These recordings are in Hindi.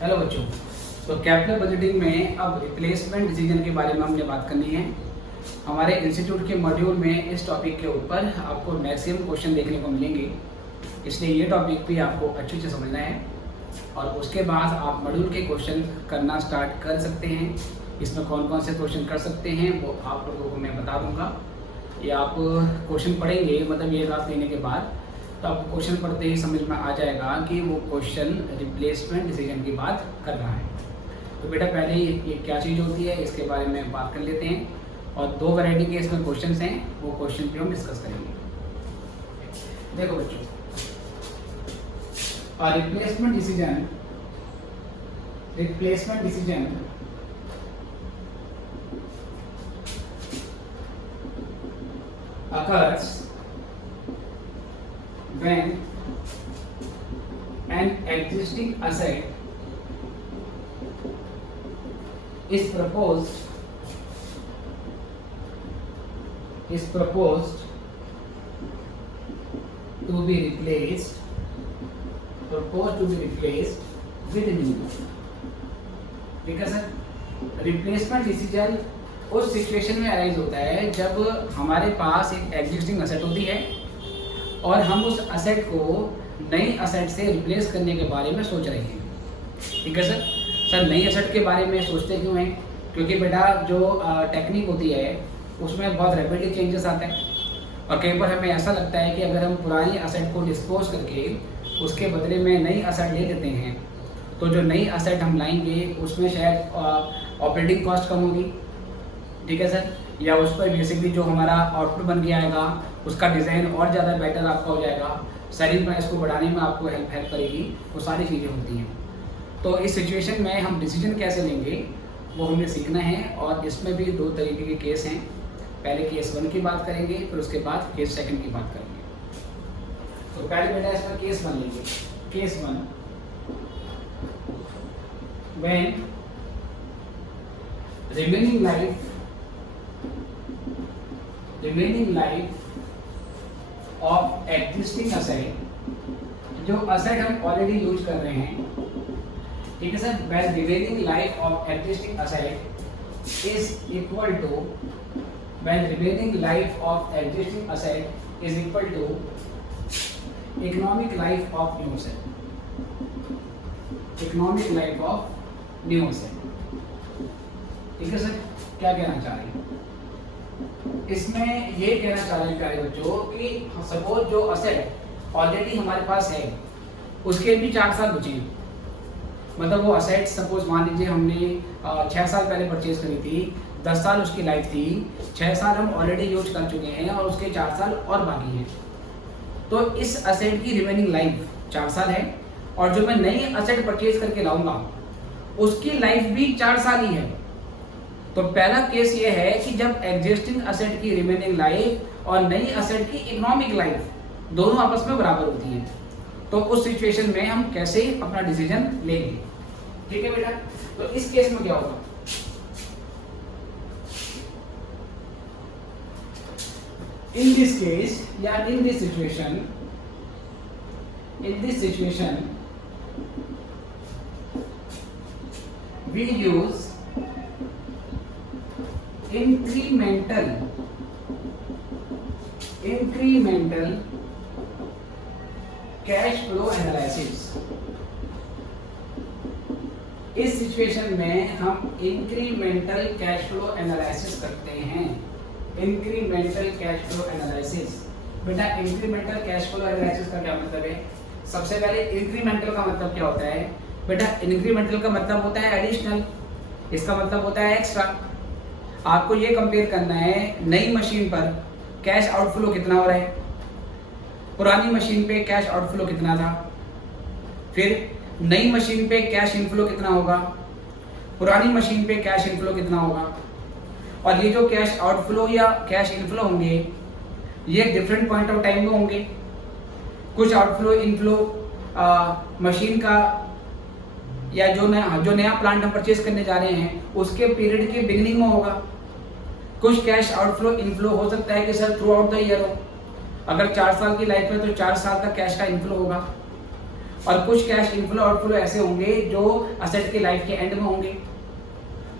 हेलो बच्चों। तो कैपिटल बजटिंग में अब रिप्लेसमेंट डिसीजन के बारे में हमने बात करनी है। हमारे इंस्टीट्यूट के मॉड्यूल में इस टॉपिक के ऊपर आपको मैक्सिमम क्वेश्चन देखने को मिलेंगे, इसलिए ये टॉपिक भी आपको अच्छे से समझना है और उसके बाद आप मॉड्यूल के क्वेश्चन करना स्टार्ट कर सकते हैं। इसमें कौन कौन से क्वेश्चन कर सकते हैं वो आप लोगों को मैं बता दूंगा। ये आप क्वेश्चन पढ़ेंगे, मतलब ये क्लास लेने के बाद तो आपको क्वेश्चन पढ़ते ही समझ में आ जाएगा कि वो क्वेश्चन रिप्लेसमेंट डिसीजन की बात कर रहा है। तो बेटा पहले ये क्या चीज़ होती है इसके बारे में बात कर लेते हैं और दो वैरायटी के इसमें क्वेश्चंस हैं, वो क्वेश्चन पे हम डिस्कस करेंगे। देखो बच्चों, replacement decision occurs when an existing asset is proposed to be replaced with new। ठीक है सर। रिप्लेसमेंट डिसीजन उस सिचुएशन में अराइज होता है जब हमारे पास एक एग्जिस्टिंग असेट होती है और हम उस असेट को नई असेट से रिप्लेस करने के बारे में सोच रहे हैं। ठीक है सर। सर नई असेट के बारे में सोचते क्यों हैं? क्योंकि बेटा जो टेक्निक होती है उसमें बहुत रैपिडली चेंजेस आते हैं और कई बार हमें ऐसा लगता है कि अगर हम पुरानी असेट को डिस्पोज करके उसके बदले में नई असेट ले लेते हैं तो जो नई असेट हम लाएंगे उसमें शायद ऑपरेटिंग कॉस्ट कम होगी। ठीक है सर। या उस पर बेसिकली जो हमारा आउटपुट बन के आएगा उसका डिज़ाइन और ज़्यादा बेटर आपका हो जाएगा, सेलिंग प्राइस को बढ़ाने में आपको हेल्प करेगी, वो सारी चीज़ें होती हैं। तो इस सिचुएशन में हम डिसीजन कैसे लेंगे वो हमें सीखना है और इसमें भी दो तरीके के केस हैं। पहले केस 1 की बात करेंगे, फिर उसके बाद केस 2 की बात करेंगे। तो पहले बेटा इसमें केस 1 लेंगे। Case 1, when remaining life of existing asset, जो asset हम ऑलरेडी यूज कर रहे हैं, ठीक है sir. when remaining life of existing asset is equal to economic life of new asset। ठीक है सर। क्या कहना चाह रहे हैं इसमें? ये कहना चाह रहे हैं प्यारे बच्चों कि सपोज जो असेट ऑलरेडी हमारे पास है उसके भी 4 साल बचे हैं। मतलब वो असेट सपोज मान लीजिए हमने 6 साल पहले परचेज करी थी, 10 साल उसकी लाइफ थी, 6 साल हम ऑलरेडी यूज कर चुके हैं और उसके 4 साल और बाकी हैं। तो इस असेट की रिमेनिंग लाइफ 4 साल है और जो मैं नई असेट परचेज करके लाऊंगा उसकी लाइफ भी 4 साल ही है। तो पहला केस ये है कि जब एग्जिस्टिंग असेट की रिमेनिंग लाइफ और नई असेट की इकोनॉमिक लाइफ दोनों आपस में बराबर होती है, तो उस सिचुएशन में हम कैसे अपना डिसीजन लेंगे। ठीक है बेटा। तो इस केस में क्या होगा? इन दिस केस या in this situation we use incremental cash flow analysis। इस सिचुएशन में हम इंक्रीमेंटल कैश फ्लो एनालिसिस करते हैं। इंक्रीमेंटल कैश फ्लो एनालिसिस बेटा, इंक्रीमेंटल कैश फ्लो एनालिसिस का क्या मतलब है? सबसे पहले इंक्रीमेंटल का मतलब क्या होता है बेटा? इंक्रीमेंटल का मतलब होता है एडिशनल, इसका मतलब होता है एक्स्ट्रा। आपको ये कंपेयर करना है नई मशीन पर कैश आउटफ्लो कितना हो रहा है, पुरानी मशीन पे कैश आउटफ्लो कितना था, फिर नई मशीन पे कैश इनफ्लो कितना होगा, पुरानी मशीन पे कैश इनफ्लो कितना होगा। और ये जो कैश आउटफ्लो या कैश इनफ्लो होंगे ये डिफरेंट पॉइंट ऑफ टाइम में होंगे। कुछ आउटफ्लो इनफ्लो मशीन का या जो नया प्लांट हम परचेज करने जा रहे हैं उसके पीरियड के बिगिनिंग में होगा। कुछ कैश आउटफ्लो इनफ्लो हो सकता है कि sir through out the year हो। अगर 4 साल की लाइफ है तो 4 साल का कैश का इनफ्लो होगा। और कुछ कैश इनफ्लो आउटफ्लो ऐसे होंगे जो असेट के लाइफ के एंड में होंगे।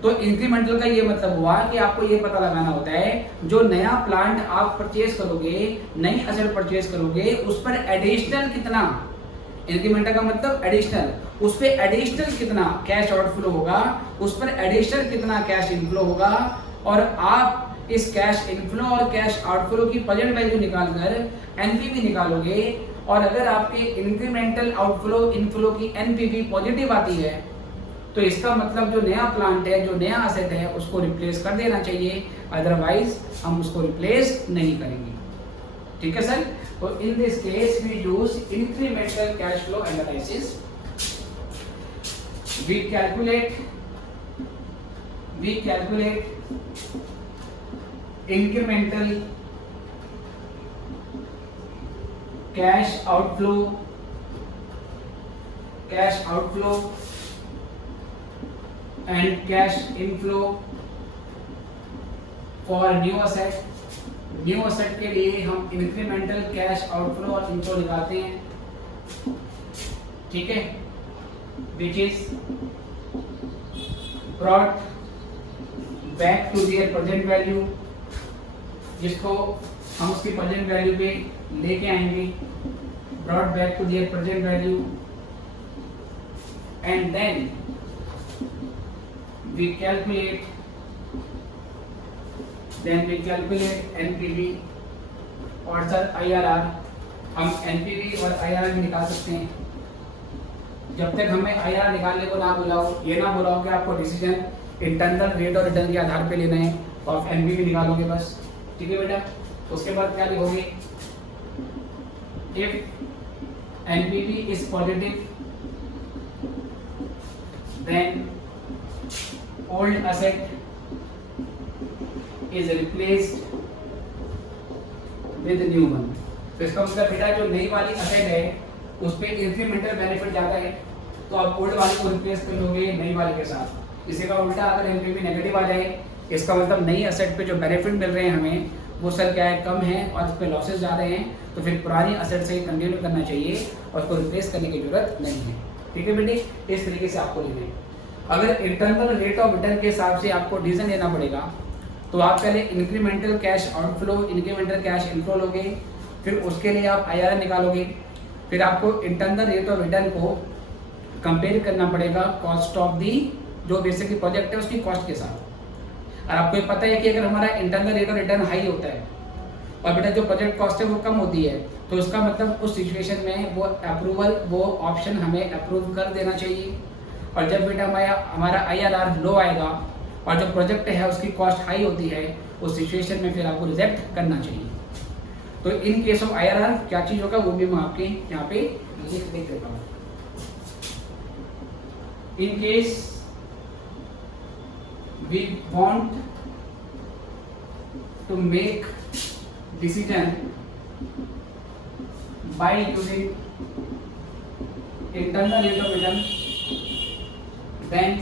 तो इंक्रीमेंटल का ये मतलब हुआ कि आपको ये पता लगाना होता है जो नया प्लांट आप परचेज करोगे, नई असेट परचेज करोगे, उस पर एडिशनल कितना, इंक्रीमेंटल का मतलब एडिशनल, उस पर एडिशनल कितना कैश आउटफ्लो होगा, उस पर एडिशनल कितना कैश इनफ्लो होगा, और आप इस कैश इनफ्लो और कैश आउटफ्लो की प्रेजेंट वैल्यू निकालकर एनपीवी निकालोगे। और अगर आपके इंक्रीमेंटल आउटफ्लो इनफ्लो की एनपीवी पॉजिटिव आती है तो इसका मतलब जो नया प्लांट है, जो नया असेट है, उसको रिप्लेस कर देना चाहिए, अदरवाइज हम उसको रिप्लेस नहीं करेंगे। ठीक है सर। तो in this case we use incremental cash flow analysis. We calculate incremental cash outflow and cash inflow for new asset। New asset के लिए हम इंक्रीमेंटल कैश आउटफ्लो और इनफ्लो निकालते हैं। ठीक है, which is brought back to their present value, जिसको हम उसकी प्रेजेंट वैल्यू पे लेके आएंगे, brought back to their present value, and then we calculate NPV और सर IRR। हम NPV और IRR भी निकाल सकते हैं। जब तक हमें IRR निकालने को ना बुलाओ, ये ना बुलाओ कि आपको डिसीजन इंटरनल रेट और रिटर्न के आधार पे लेना है, तो आप NPV निकालोगे बस। ठीक है बेटा। उसके बाद क्या लिखोगे, if NPV is positive then old asset is replaced with new one। तो इसका मतलब बेटा जो नई वाली असेट है उस पे इंक्रीमेंटल बेनिफिट जाता है, तो आप ओल्ड वाले को रिप्लेस कर लोगे नई वाले के साथ। इसी का उल्टा अगर एनपीवी नेगेटिव आ जाए, इसका मतलब नई असेट पे जो बेनिफिट मिल रहे हैं हमें वो सर क्या है, कम है और इस पे लॉसेज ज़्यादा हैं, तो फिर पुरानी असेट से कंटिन्यू करना चाहिए और उसको रिप्लेस करने की जरूरत नहीं है। ठीक है बेटे, इस तरीके से आपको लेना है। अगर इंटरनल रेट ऑफ रिटर्न के हिसाब से आपको डिसीजन लेना पड़ेगा तो आप पहले incremental cash outflow, incremental cash inflow लोगे, फिर उसके लिए आप IRR निकालोगे, फिर आपको इंटरनल रेट ऑफ रिटर्न को कंपेयर करना पड़ेगा कॉस्ट ऑफ दी, जो बेसिकली प्रोजेक्ट है उसकी कॉस्ट के साथ। और आपको पता है कि अगर हमारा internal rate of return high होता है और बेटा जो प्रोजेक्ट कॉस्ट है वो कम होती है, तो उसका मतलब उस सिचुएशन में वो ऑप्शन हमें अप्रूव कर देना चाहिए। और जब बेटा हमारा IRR लो आएगा और जो प्रोजेक्ट है उसकी कॉस्ट हाई होती है, उस सिचुएशन में फिर आपको रिजेक्ट करना चाहिए। तो इन केस ऑफ IRR क्या चीज़ होगा वो भी मैं आपके यहाँ पे लिख देता हूँ। In case we want to make decision by using internal rate of return, then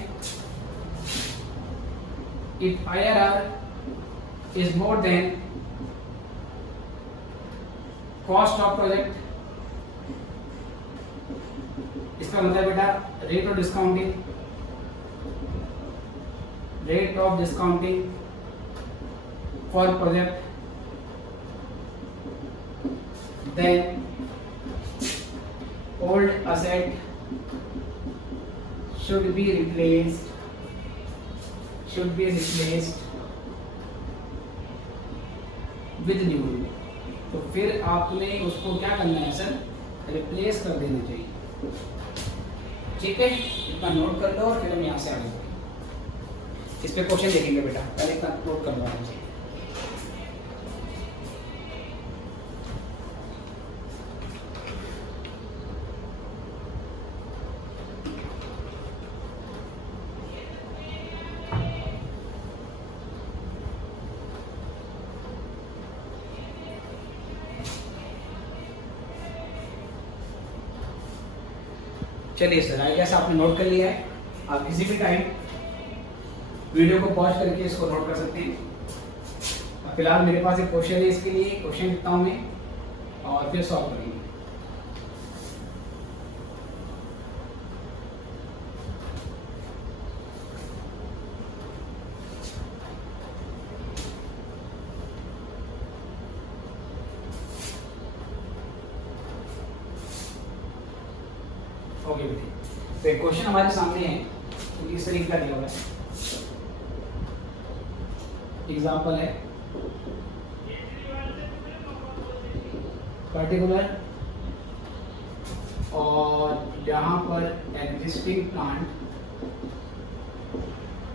if IRR is more than cost of project, इसका मतलब बेटा rate of discounting for project, then old asset should be replaced with new। तो फिर आपने उसको क्या करना है सर, रिप्लेस कर देना चाहिए। ठीक है, इतना नोट कर लो और फिर हम यहाँ से आगे इस पे क्वेश्चन देखेंगे बेटा, पहले इतना नोट कर लो। चलिए सर, आई गेस आपने नोट कर लिया है। आप किसी भी टाइम वीडियो को पॉज करके इसको नोट कर सकते हैं। फिलहाल मेरे पास एक क्वेश्चन है, इसके लिए क्वेश्चन लिखता हूँ मैं और फिर सॉल्व करेंगे। ओके बेटे, तो एक क्वेश्चन हमारे सामने है, तो इस तरीके का दिया हुआ है। एग्जाम्पल है पर्टिकुलर और यहाँ पर एग्जिस्टिंग प्लांट,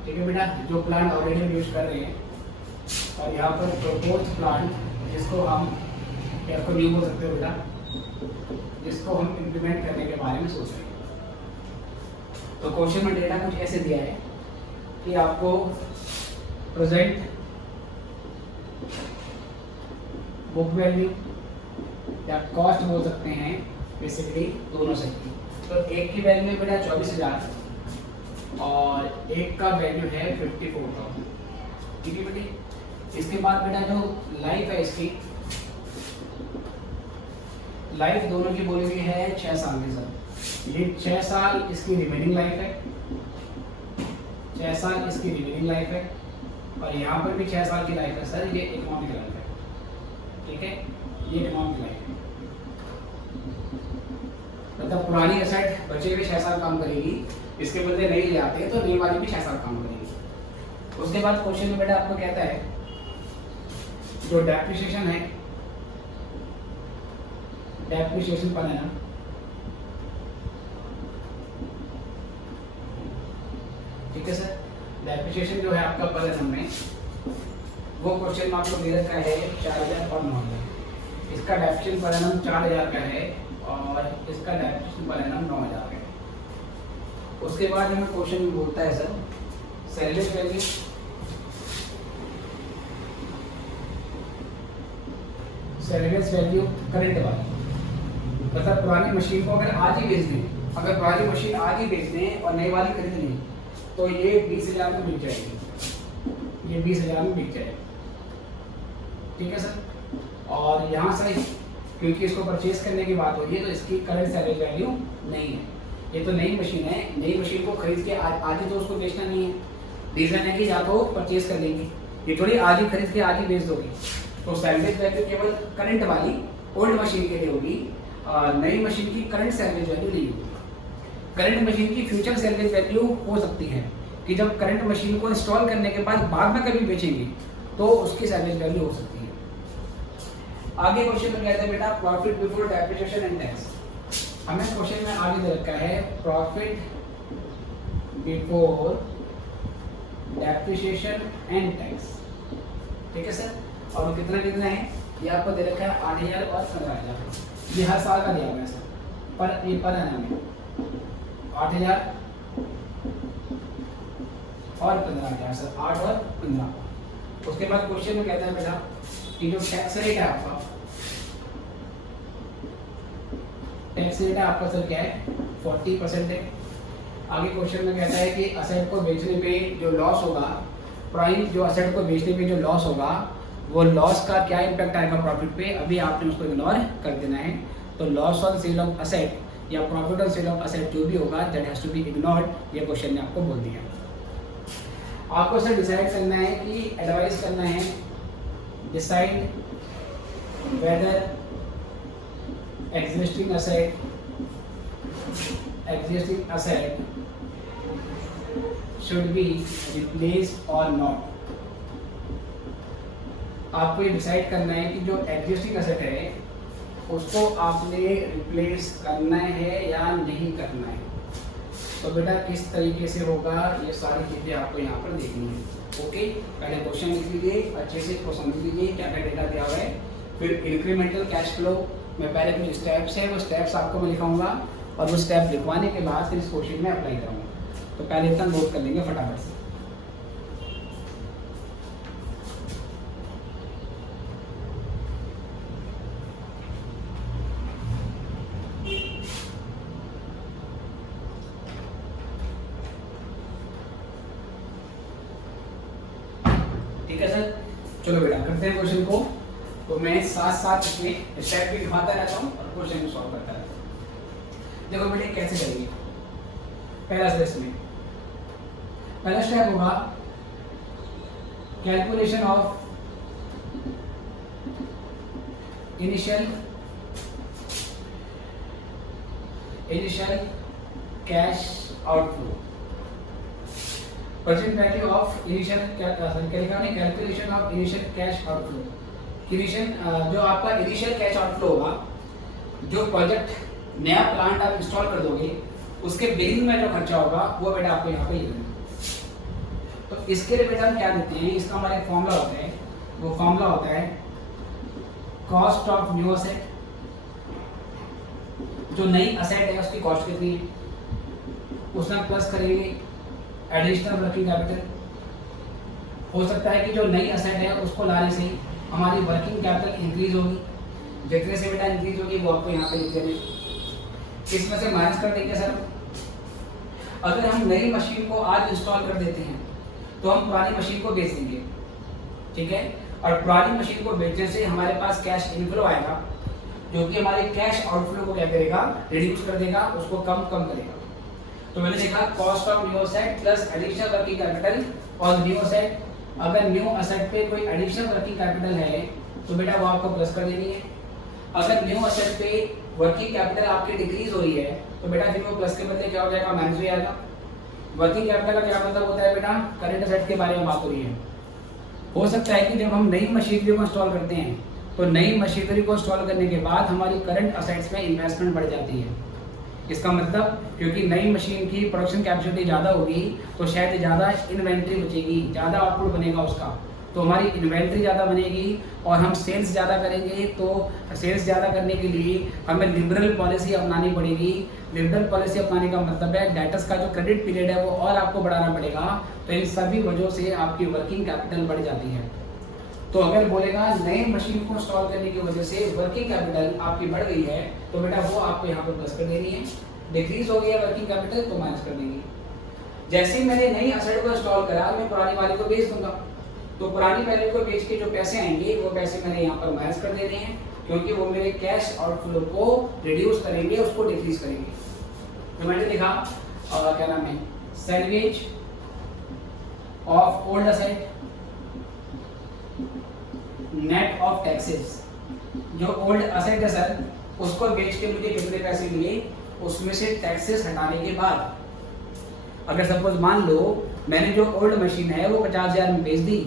ठीक है बेटा, जो प्लांट ऑलरेडी हम यूज कर रहे हैं, और यहाँ पर प्रोपोज प्लांट जिसको हम आपको नहीं बोल सकते हो बेटा, जिसको हम इम्प्लीमेंट करने के बारे में सोच रहे हैं। तो क्वेश्चन में डेटा कुछ ऐसे दिया है कि आपको प्रेजेंट बुक वैल्यू या कॉस्ट बोल सकते हैं, बेसिकली दोनों से। तो एक की वैल्यू है बेटा 24,000 और एक का वैल्यू है 54,000, ठीक है बेटी। इसके बाद बेटा जो लाइफ है, इसकी लाइफ दोनों की बोली हुई है 6 साल के साथ। ये 6 साल इसकी रिमेनिंग लाइफ है, 6 साल इसकी रिमेनिंग लाइफ है, और यहाँ पर भी 6 साल की लाइफ है सर, ये इकोनॉमिक लाइफ है, ठीक है, ये इकोनॉमिक लाइफ है। मतलब पुरानी एसेट बचे हुए 6 साल काम करेगी, इसके बदले नई ले आते हैं तो नई वाली भी 6 साल काम करेगी। उसके बाद क्वेश्चन में बेटा आपको कहता है जो डेप्रिसिएशन है, डेप्रिसिएशन पर एनम, ठीक है सर, डेप्रिसिएशन जो है आपका पर एनम में, वो क्वेश्चन में आपको दे रखा है 4,000 और 9,000। इसका डेप्रिसिएशन पर एनम 4,000 का है और इसका डेप्रिसिएशन पर एनम 9,000 का है। उसके बाद हमें क्वेश्चन में बोलता है sir salary value, salaries value current वाली, मतलब पुरानी मशीन को अगर आज ही बेच दें, अगर पुरानी मशीन आज ही बेच दें और नई वाली खरीद लें, तो ये 20,000 में बिक जाएगी, ये 20,000 में बिक जाएगी, ठीक है सर। और यहाँ से क्योंकि इसको परचेज करने की बात हो रही है, तो इसकी करंट सैलरी वैल्यू नहीं है, ये तो नई मशीन है, नई मशीन को खरीद के आज ही तो उसको बेचना नहीं है, रीजन है कि या तो परचेज कर लेंगे, ये थोड़ी आज ही खरीद के आज ही बेच दोगे। तो सैलरी वैल्यू केवल करंट वाली ओल्ड मशीन के लिए होगी, नई मशीन की करंट सैलरी वैल्यू नहीं होगी। करंट मशीन की फ्यूचर सैलरी वैल्यू हो सकती है कि जब करंट मशीन को इंस्टॉल करने के बाद में कभी बेचेंगे तो उसकी सैलरी वैल्यू हो सकती है। आगे क्वेश्चन में कहते हैं बेटा profit before depreciation and tax. हमें क्वेश्चन में आगे दे रखा है profit before depreciation and tax, ठीक है सर। और कितना है ये आपको दे रखा है 8,000 और 15,000, ये हर साल का दिया हुआ है सर, पर ये पर एनम है 8,000 और 15,000 सर, 8 और 15। उसके बाद क्वेश्चन में कहता है बेटा कि जो टैक्स रेट है आपका, टैक्स रेट है आपका सर क्या है 40% है। आगे क्वेश्चन में कहता है कि असेट को बेचने पे जो लॉस होगा, प्राइस जो असेट को बेचने पे जो लॉस होगा, वो लॉस का क्या इम्पैक्ट आएगा प्रॉफिट पे, अभी आपने उसको इग्नोर कर देना है। तो loss on sale of asset या profit on sale of asset जो भी होगा that has to be ignored, ये क्वेश्चन ने आपको बोल दिया। आपको सर डिसाइड करना है कि एडवाइस करना है, decide whether existing asset should be replaced और नॉट। आपको ये डिसाइड करना है कि जो एग्जिस्टिंग असेट है उसको आपने रिप्लेस करना है या नहीं करना है। तो बेटा किस तरीके से होगा ये सारी चीज़ें आपको यहाँ पर देखनी है। ओके, पहले क्वेश्चन लिख लीजिए, अच्छे से इसको समझ लीजिए क्या क्या डेटा दिया हुआ है। फिर इंक्रीमेंटल कैश फ्लो में पहले कुछ स्टेप्स है, वो स्टेप्स आपको मैं लिखाऊंगा और वो स्टेप लिखवाने के बाद फिर इस क्वेश्चन में अप्लाई करूँगा। तो पहले इतना नोट कर लेंगे फटाफट से। ठीक है सर, चलो बेटा करते हैं क्वेश्चन को। तो मैं साथ साथ इसमें स्टेप भी लिखवाता रहता हूँ और क्वेश्चन को सॉल्व करता रहता हूँ। देखो बेटे कैसे करेंगे। पहला स्टेप में पहला स्टेप होगा calculation of initial cash outflow, present value of initial calculation of initial cash outflow. जो आपका इनिशियल कैश आउटफ्लो होगा, जो प्रोजेक्ट नया प्लांट आप इंस्टॉल कर दोगे उसके बिगिनिंग में जो खर्चा होगा वो बेटा आपको यहाँ पे लिखना है। तो इसके लिए बेटा हम क्या देते हैं, इसका हमारा एक फॉर्मूला होता है, वो फॉर्मूला होता है कॉस्ट ऑफ न्यू असेट। जो नई असेट है उसकी कॉस्ट कितनी है, उसमें प्लस करेंगे एडिशनल वर्किंग कैपिटल। हो सकता है कि जो नई असेट है उसको लाने से हमारी वर्किंग कैपिटल इंक्रीज होगी, जितने से बेटा इंक्रीज होगी वो आपको यहाँ पे लिख देंगे, इसमें से माइनस कर देंगे सर। अगर हम नई मशीन को आज इंस्टॉल कर देते हैं तो हम पुरानी मशीन को बेच देंगे, ठीक है, और पुरानी मशीन को बेचने से हमारे पास कैश इनफ्लो आएगा जो कि हमारे कैश आउटफ्लो को क्या करेगा, रिड्यूस कर देगा, उसको कम करेगा। तो मैंने देखा cost of new asset plus additional working capital और न्यू असेट। अगर न्यू असेट पे कोई एडिशनल वर्किंग कैपिटल है तो बेटा वो आपको प्लस कर देनी है। अगर न्यू असेट पे वर्किंग कैपिटल आपकी डिक्रीज हो रही है तो बेटा फिर वो प्लस के बदले क्या हो जाएगा, माइनस हो जाएगा। वर्किंग कैपिटल का क्या मतलब होता है बेटा, करंट असेट के बारे में बात हो रही है। हो सकता है कि जब हम नई मशीनरी को इंस्टॉल करते हैं तो नई मशीनरी को इंस्टॉल करने के बाद हमारी करंट असेट्स में इन्वेस्टमेंट बढ़ जाती है। इसका मतलब क्योंकि नई मशीन की प्रोडक्शन कैपेसिटी ज़्यादा होगी तो शायद ज़्यादा इन्वेंट्री बचेगी, ज़्यादा आउटपुट बनेगा उसका, तो हमारी इन्वेंट्री ज़्यादा बनेगी और हम सेल्स ज़्यादा करेंगे। तो सेल्स ज़्यादा करने के लिए हमें लिबरल पॉलिसी अपनानी पड़ेगी। लिबरल पॉलिसी अपनाने का मतलब है डेटर्स का जो क्रेडिट पीरियड है वो और आपको बढ़ाना पड़ेगा। तो इन सभी वजहों से आपकी वर्किंग कैपिटल बढ़ जाती है। तो अगर बोलेगा नई मशीन को इंस्टॉल करने की वजह से वर्किंग कैपिटल आपकी बढ़ गई है तो बेटा वो आपको यहाँ पर प्लस कर देनी है। डिक्रीज हो गई है वर्किंग कैपिटल तो माइनस कर देंगे। जैसे ही मैंने नई असेट को इंस्टॉल करा मैं पुरानी वाली को बेच दूंगा, तो पुरानी वैल्यू को बेच के जो पैसे आएंगे वो पैसे मैंने यहाँ पर माइनस कर देने हैं क्योंकि वो मेरे कैश आउटफ्लो को रिड्यूस करेंगे, उसको डिक्रीज करेंगे। तो मैंने लिखा क्या नाम है, salvage of old asset net of taxes. जो ओल्ड असेट है सर उसको बेच के मुझे कितने पैसे मिले, उसमें से टैक्सेस हटाने के बाद। अगर सपोज मान लो मैंने जो ओल्ड मशीन है वो 50,000 में बेच दी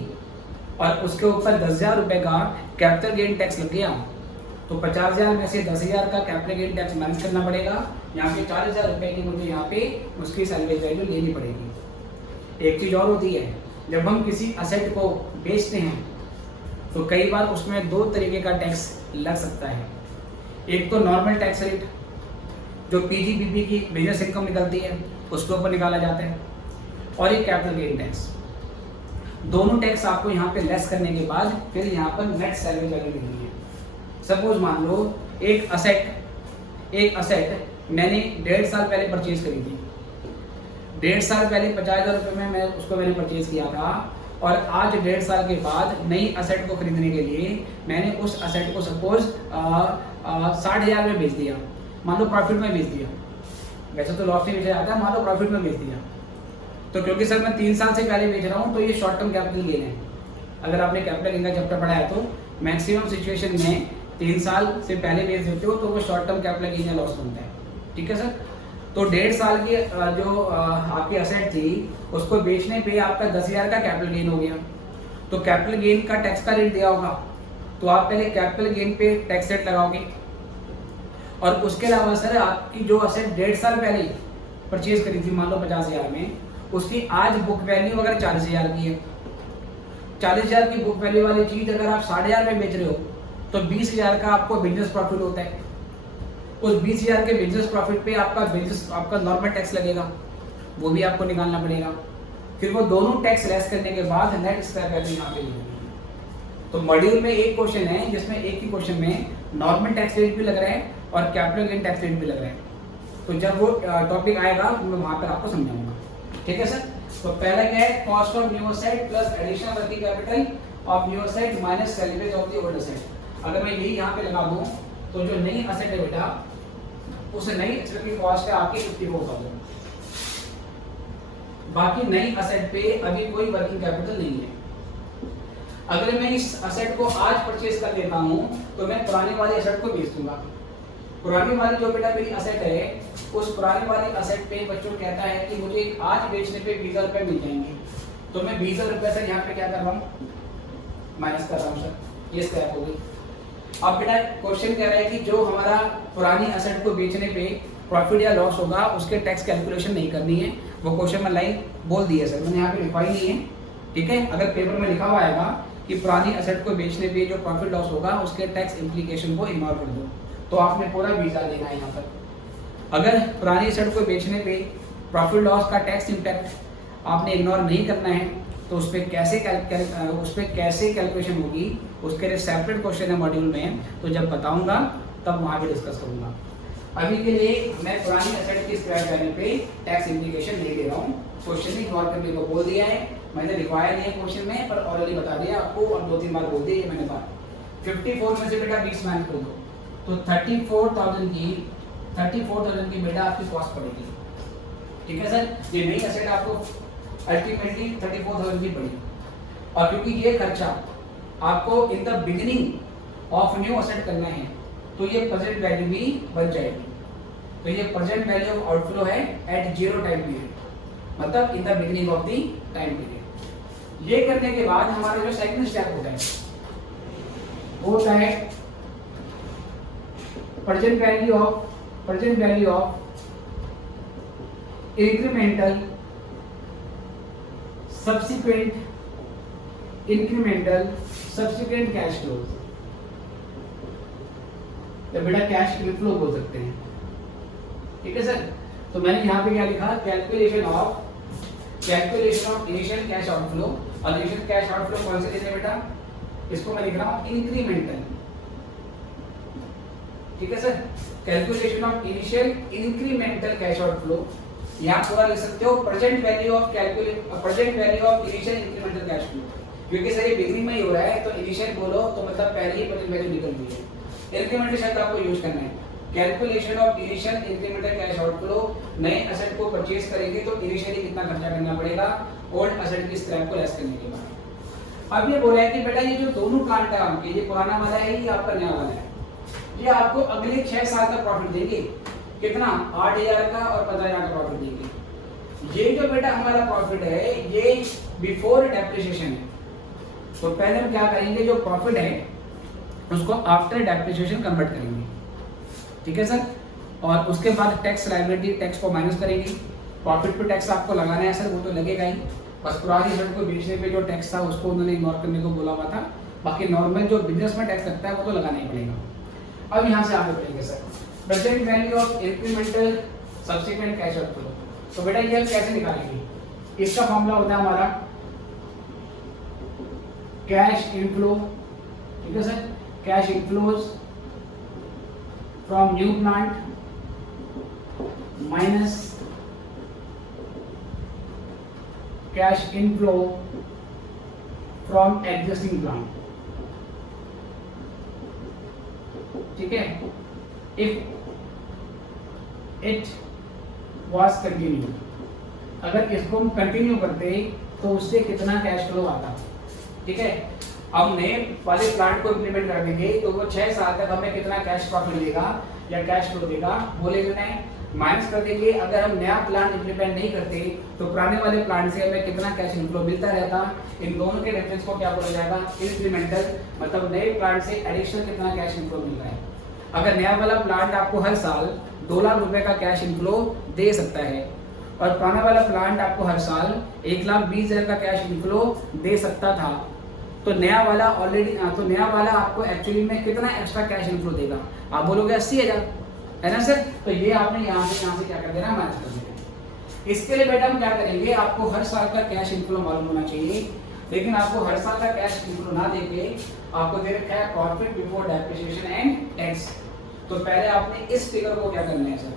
और उसके ऊपर 10,000 रुपए का कैपिटल गेन टैक्स लग गया, तो 50,000 में से 10,000 का कैपिटल गेन टैक्स माइनस करना पड़ेगा। यहाँ पे 40,000 रुपए की मुझे यहाँ पे उसकी सैलवेज वैल्यू लेनी पड़ेगी। एक चीज़ और होती है, जब हम किसी असेट को बेचते हैं तो कई बार उसमें दो तरीके का टैक्स लग सकता है। एक तो नॉर्मल टैक्स रेट जो पीजीबीपी की बिजनेस इनकम निकलती है उसके ऊपर निकाला जाता है, और एक कैपिटल गेन टैक्स। दोनों टैक्स आपको यहाँ पे लेस करने के बाद फिर यहाँ पर नेट सैलवेज वैल्यू मिलनी है। सपोज मान लो एक असेट मैंने 1.5 साल पहले परचेज करी थी। 1.5 साल पहले 50,000 रुपये में मैंने परचेज किया था और आज 1.5 साल के बाद नई असेट को खरीदने के लिए मैंने उस असेट को सपोज 60,000 में बेच दिया, मान लो प्रॉफिट में बेच दिया। वैसे तो लॉस में बेचा जाता है, मान लो प्रॉफिट में बेच दिया। तो क्योंकि सर मैं 3 साल से पहले बेच रहा हूँ तो ये शॉर्ट टर्म कैपिटल गेन है। अगर आपने कैपिटल गेन का चैप्टर पढ़ा है तो मैक्सिमम सिचुएशन में 3 साल से पहले बेच देते हो तो वो शॉर्ट टर्म कैपिटल गेन या लॉस बनता है, ठीक है सर। तो 1.5 साल की जो आपकी असेट थी उसको बेचने पे आपका 10,000 का कैपिटल गेन हो गया। तो कैपिटल गेन का टैक्स का रेट दिया होगा तो आप पहले कैपिटल गेन पे टैक्स रेट लगाओगे। और उसके अलावा सर आपकी जो असेट 1.5 साल पहले परचेज करी थी मान लो 50,000 में, उसकी आज बुक वैल्यू अगर 40,000 की है, 40,000 की बुक वैल्यू वाली चीज अगर आप 60,000 में बेच रहे हो तो 20,000 का आपको बिजनेस प्रॉफिट होता है। उस 20,000 के बिजनेस प्रॉफिट पे आपका नॉर्मल टैक्स लगेगा, वो भी आपको निकालना पड़ेगा। फिर वो दोनों टैक्स लेस करने के बाद नेट स्क्रैप वैल्यू यहाँ पे लगेगी। तो मॉड्यूल में एक क्वेश्चन है जिसमें एक ही क्वेश्चन में नॉर्मल टैक्स रेट भी लग रहा है और कैपिटल गेन टैक्स रेट भी लग रहा है। तो जब वो टॉपिक आएगा मैं वहाँ पर आपको समझाऊंगा, ठीक है सर। तो पहला क्या है, cost of new asset plus additional working capital of new asset minus salvage of the old asset. अगर मैं यही यहाँ पे लगा दूँ तो जो नई असेट है बेटा उस नई असेट की कॉस्ट है आपकी 54,000। बाकी नई असेट पे अभी कोई वर्किंग कैपिटल नहीं है। अगर मैं इस असेट को आज परचेज कर लेता हूँ तो मैं पुरानी वाली असेट को बेच दूंगा। पुरानी वाली जो बेटा मेरी असेट है उस पुराने वाले असेट पे बच्चों कहता है कि मुझे आज बेचने पे 20,000 रुपये मिल जाएंगे, तो मैं 20,000 रुपये से यहाँ पे क्या कर रहा हूँ, माइनस कर रहा हूँ सर, ये स्क्रैप हो गई। अब बेटा क्वेश्चन कह रहा है कि जो हमारा पुरानी असेट को बेचने पे प्रॉफिट या लॉस होगा उसके टैक्स कैलकुलेशन नहीं करनी है, वो क्वेश्चन में लाइन बोल दी है सर, मैंने यहाँ पे लिखवाई नहीं है, ठीक है। अगर पेपर में लिखा हुआ आएगा कि पुरानी असेट को बेचने पे जो प्रॉफिट लॉस होगा उसके टैक्स इम्प्लीकेशन को इग्नोर कर दो, तो आपने पूरा 20,000 देना है यहाँ पर। अगर पुरानी असेट को बेचने पे प्रॉफिट लॉस का टैक्स इम्पैक्ट आपने इग्नोर नहीं करना है तो उस पर कैसे कैलकुलेशन होगी, उसके लिए सेपरेट क्वेश्चन है मॉड्यूल में, तो जब बताऊंगा तब वहाँ पे डिस्कस करूंगा। अभी के लिए मैं पुरानी असेट की स्क्रैप वैल्यू पे टैक्स इम्प्लीकेशन नहीं दे रहा हूँ, क्वेश्चन ही इग्नोर करने को बोल दिया है, मैंने लिखवाया नहीं है क्वेश्चन में, पर ऑलरेडी बता दिया आपको और 2-3 बार बोल दिया ये मैंने बात। 54 में से बेटा 20 माइनस कर दो, तो 34,000 की बेटा आपकी कॉस्ट पड़ेगी, ठीक है सर। ये नई असेट आपको अल्टीमेटली 34,000 की पड़ी, और क्योंकि ये खर्चा आपको in the beginning of new asset करना है तो ये प्रेजेंट वैल्यू भी बन जाएगी। तो ये प्रेजेंट वैल्यू ऑफ आउटफ्लो है एट 0 टाइम पीरियड, मतलब in the beginning of the time period. ये करने के बाद हमारा जो सेकंड स्टेप होता है वो होता है present value of incremental subsequent cash flows, तो बेटा कैश इनफ्लो बोल सकते हैं, ठीक है सर। तो मैंने यहाँ पे क्या लिखा, calculation of initial cash outflow, और इनिशियल कैश आउटफ्लो कौन से लेते हैं बेटा, इसको मैं लिख रहा हूँ इंक्रीमेंटल, ठीक है sir. Calculation of initial incremental cash outflow, यहाँ पूरा लिख सकते हो present value of initial incremental cash flow, क्योंकि सर ये बिगिनिंग में ही हो रहा है तो इनिशियल बोलो तो मतलब पहले ही प्रेजेंट वैल्यू निकल गई है। इंक्रीमेंटल शब्द आपको यूज करना है, calculation of initial incremental cash outflow, नए असेट को परचेज करेंगे तो इनिशियली कितना खर्चा करना पड़ेगा ओल्ड असेट की स्क्रैप को लेस करने के बाद। अब ये बोला है कि बेटा ये जो दोनों प्लांट है आपके, ये पुराना वाला है ये आपका नया वाला है, ये आपको अगले 6 साल का प्रॉफिट देंगे, कितना 8,000 का और 15,000 का प्रॉफिट देंगे। ये जो बेटा हमारा प्रॉफिट है ये बिफोर डेप्रिसिएशन है, तो पहले हम क्या करेंगे, जो प्रॉफिट है उसको आफ्टर डेप्रिसिएशन कन्वर्ट करेंगे, ठीक है सर। और उसके बाद टैक्स लायबिलिटी टैक्स को माइनस करेंगे, प्रॉफिट पे टैक्स आपको लगाना है सर, वो तो लगेगा ही, बस पुरानी असेट को बेचने पे जो टैक्स था उसको उन्होंने इग्नोर करने को बोला हुआ था, बाकी नॉर्मल जो बिजनेस में टैक्स लगता है वो तो लगाना ही पड़ेगा। अब यहाँ से आगे बढ़ेंगे sir, present value of incremental subsequent cash outflow, तो बेटा ये हम कैसे निकालेंगे, इसका फॉर्मूला होता है हमारा कैश इनफ्लो, ठीक है sir, cash inflows from new plant minus cash inflow from existing plant, ठीक है। इफ इट वॉज कंटिन्यू, अगर इसको हम कंटिन्यू करते तो उससे कितना कैश फ्लो आता, ठीक है। अब नए वाले प्लांट को इम्प्लीमेंट कर देंगे तो वो 6 साल तक हमें कितना कैश प्रॉफिट देगा या कैश फ्लो देगा, वो ले लेना है, माइनस कर देंगे। अगर हम नया प्लांट इम्प्लीमेंट नहीं करते तो पुराने वाले प्लांट से हमें कितना कैश इनफ्लो मिलता रहता, इन दोनों के डिफरेंस को क्या बोला जाएगा, इंक्रीमेंटल, मतलब नए प्लांट से एडिशनल कितना कैश इनफ्लो मिल रहा है। अगर नया वाला प्लांट आपको हर साल 2 लाख रुपए का कैश इनफ्लो दे सकता है और पुराना वाला प्लांट आपको हर साल 1,20,000 का कैश इनफ्लो दे सकता था, तो नया वाला आपको एक्चुअली में कितना एक्स्ट्रा कैश इनफ्लो देगा, आप बोलोगे 80,000, है ना सर। तो ये आपने यहाँ से क्या कर देना, माइनस कर देना। इसके लिए बेटा हम क्या करेंगे, आपको हर साल का कैश इनफ्लो मालूम होना चाहिए, लेकिन आपको हर साल का कैश इनफ्लो ना देके आपको दे रखा है profit before depreciation and tax. तो पहले आपने इस फिगर को क्या करना है सर,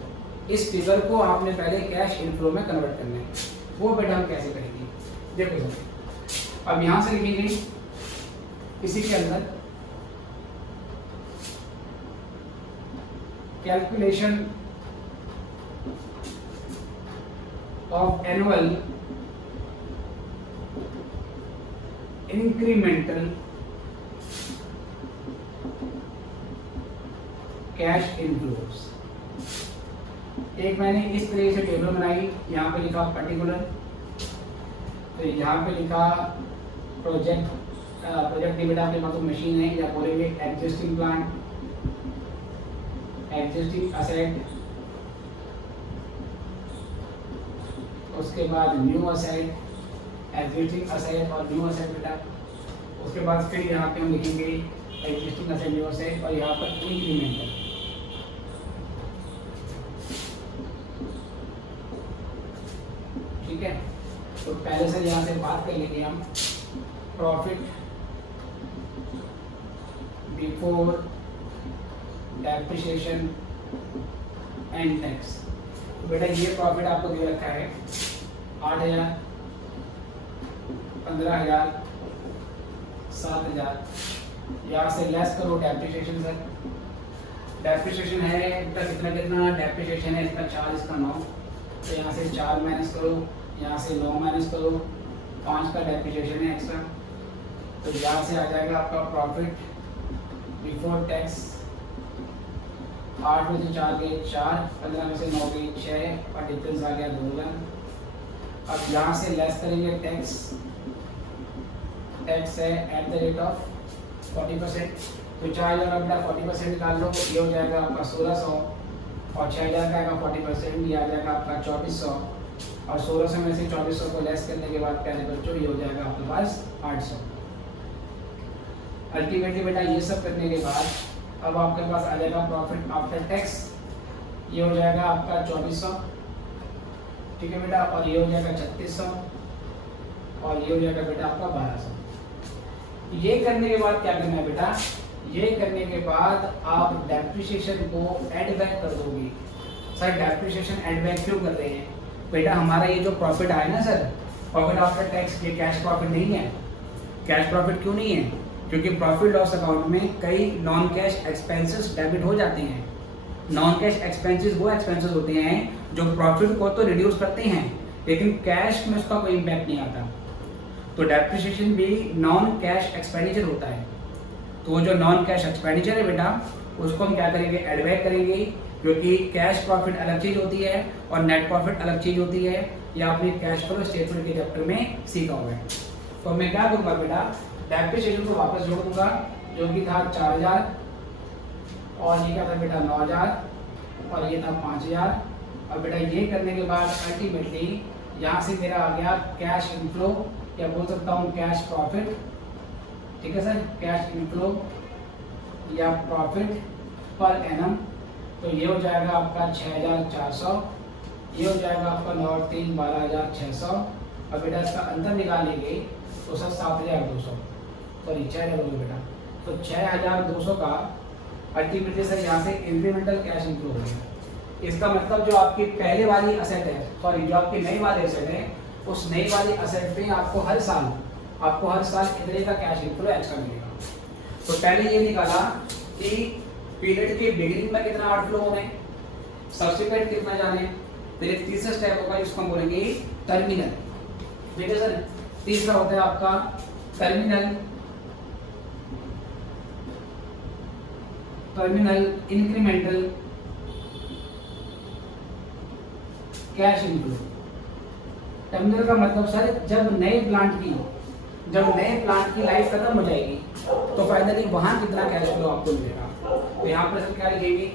इस फिगर को आपने पहले कैश इनफ्लो में कन्वर्ट करना है, वो बेटा हम कैसे करेंगे, देखो सर। अब यहाँ से लिखेंगे इसी के अंदर calculation of annual incremental cash inflows, एक मैंने इस तरीके से टेबल बनाई, यहाँ पे लिखा पर्टिकुलर, तो यहाँ पे लिखा प्रोजेक्ट डिबिट आपके पास मशीन है, या बोलेंगे एग्जिस्टिंग प्लांट, एग्जिस्टिंग असेट, उसके बाद न्यू असेट, एग्जिस्टिंग असेट और न्यू असेट बेटा। उसके बाद फिर यहाँ पे हम लिखेंगे एग्जिस्टिंग असेट, न्यू असेट, और यहाँ पर इंक्रीमेंटल। ठीक है, तो पहले से यहाँ से बात कर लेंगे हम profit before depreciation and tax. तो बेटा ये प्रॉफिट आपको दे रखा है 8,000, 15,000, 7,000, यहाँ से लेस करो डेप्रिसिएशन। सर डेप्रिसिएशन है इसका कितना कितना डेप्रिसिएशन है इसका 4, इसका 9, तो यहाँ से 4 माइनस करो, यहाँ से 9 माइनस करो, 5 का डेप्रिसिएशन है एक्स्ट्रा, तो यहाँ से आ जाएगा आपका प्रॉफिट बिफोर टैक्स 8 में से 4 गए 4, 15 में से 9 गए 6, और डिफरेंस आ गया 2,000। अब यहाँ से लेस करेंगे टैक्स, टैक्स है एट द रेट ऑफ 40%, तो 4,000 का बेटा 40% निकाल लो, ये हो जाएगा आपका 1,600, और 6,000 का आएगा 40%, ये आ जाएगा आपका 2,400, और 1,600 में से 2,400 को लेस करने के बाद प्यारे बच्चों ये हो जाएगा आपके पास 800। अल्टीमेटली बेटा ये सब करने के बाद अब आपके पास आ जाएगा प्रॉफिट आफ्टर टैक्स, ये हो जाएगा आपका 2,400, ठीक है बेटा, और ये हो जाएगा 3,600, और ये हो जाएगा बेटा आपका 1,200। ये करने के बाद क्या करना है बेटा, ये करने के बाद आप डेप्रिसिएशन को ऐड बैक कर दोगे। सर डेप्रिसिएशन ऐड बैक क्यों कर रहे हैं बेटा, हमारा ये जो प्रॉफिट आया ना सर, प्रॉफिट आफ्टर टैक्स, ये कैश प्रॉफिट नहीं है। कैश प्रॉफिट क्यों नहीं है, क्योंकि प्रॉफिट लॉस अकाउंट में कई नॉन कैश एक्सपेंसेस डेबिट हो जाते हैं। नॉन कैश एक्सपेंसेस वो एक्सपेंसेस होते हैं जो प्रॉफिट को तो रिड्यूस करते हैं, लेकिन कैश में उसका कोई इम्पैक्ट नहीं आता। तो डेप्रिसिएशन भी नॉन कैश एक्सपेंडिचर होता है। तो वो जो नॉन कैश एक्सपेंडिचर है बेटा, उसको हम क्या करेंगे, एड बैक करेंगे, क्योंकि कैश प्रॉफिट अलग चीज़ होती है और नेट प्रॉफिट अलग चीज़ होती है। या आपने कैश फ्लो स्टेटमेंट के चैप्टर में सीखा हुआ है। तो मैं क्या करूँगा बेटा, डेप्रिसिएशन को वापस जोड़ दूंगा, जो कि था 4,000, और ये क्या था बेटा 9,000, और ये था 5,000। और बेटा ये करने के बाद अल्टीमेटली यहाँ से मेरा आ गया कैश इनफ्लो, या बोल सकता हूँ कैश प्रॉफिट। ठीक है सर, कैश इनफ्लो या प्रॉफिट पर एनम, तो ये हो जाएगा आपका 6,400, ये हो जाएगा आपका 9 और 3 12,600। और बेटा इसका अंतर निकालेंगे तो सर 7,200, सॉरी 6,200 बेटा, तो 6,200 का अल्टीमेटली सर यहाँ से इंक्रीमेंटल कैश इनफ्लो हो गया। इसका मतलब जो आपकी पहले वाली असेट है, सॉरी जो आपकी नई वाली असेट है, उस नई वाली असेट पे आपको हर साल इतने का कैश इनफ्लो एक्स्ट्रा मिलेगा। तो पहले ये निकाला कि पीरियड के बिगिनिंग में कितना आउटफ्लो हो रहे हैं, सब्सिक्वेंट कितना जाने, फिर एक तीसरा स्टेप होगा जिसको हम बोलेंगे टर्मिनल। ठीक है सर, तीसरा होता है आपका terminal incremental cash inflow. Terminal का मतलब सर जब नए प्लांट की लाइफ खत्म हो जाएगी तो फाइनली वहां कितना कैश फ्लो आपको मिलेगा। तो यहाँ पर सर क्या लिखेंगे,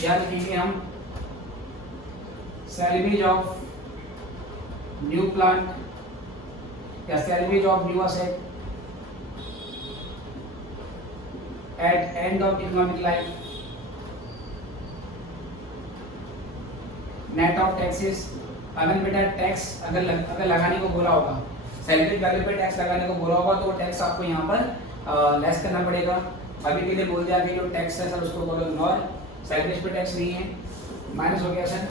क्या लिखेंगे हम, सैलरीज ऑफ न्यू प्लांट या salaries of new asset at end of economic life, net of taxes. अगर बेटा टैक्स अगर लगाने को बोला होगा, सैलरी वैल्यू पे टैक्स लगाने को बोला होगा, तो वो टैक्स आपको यहाँ पर लेस करना पड़ेगा। अभी के लिए बोल दिया कि जो टैक्स है सर उसको बोलो इग्नोर, सैलरीज पे टैक्स नहीं है, माइनस हो गया सर।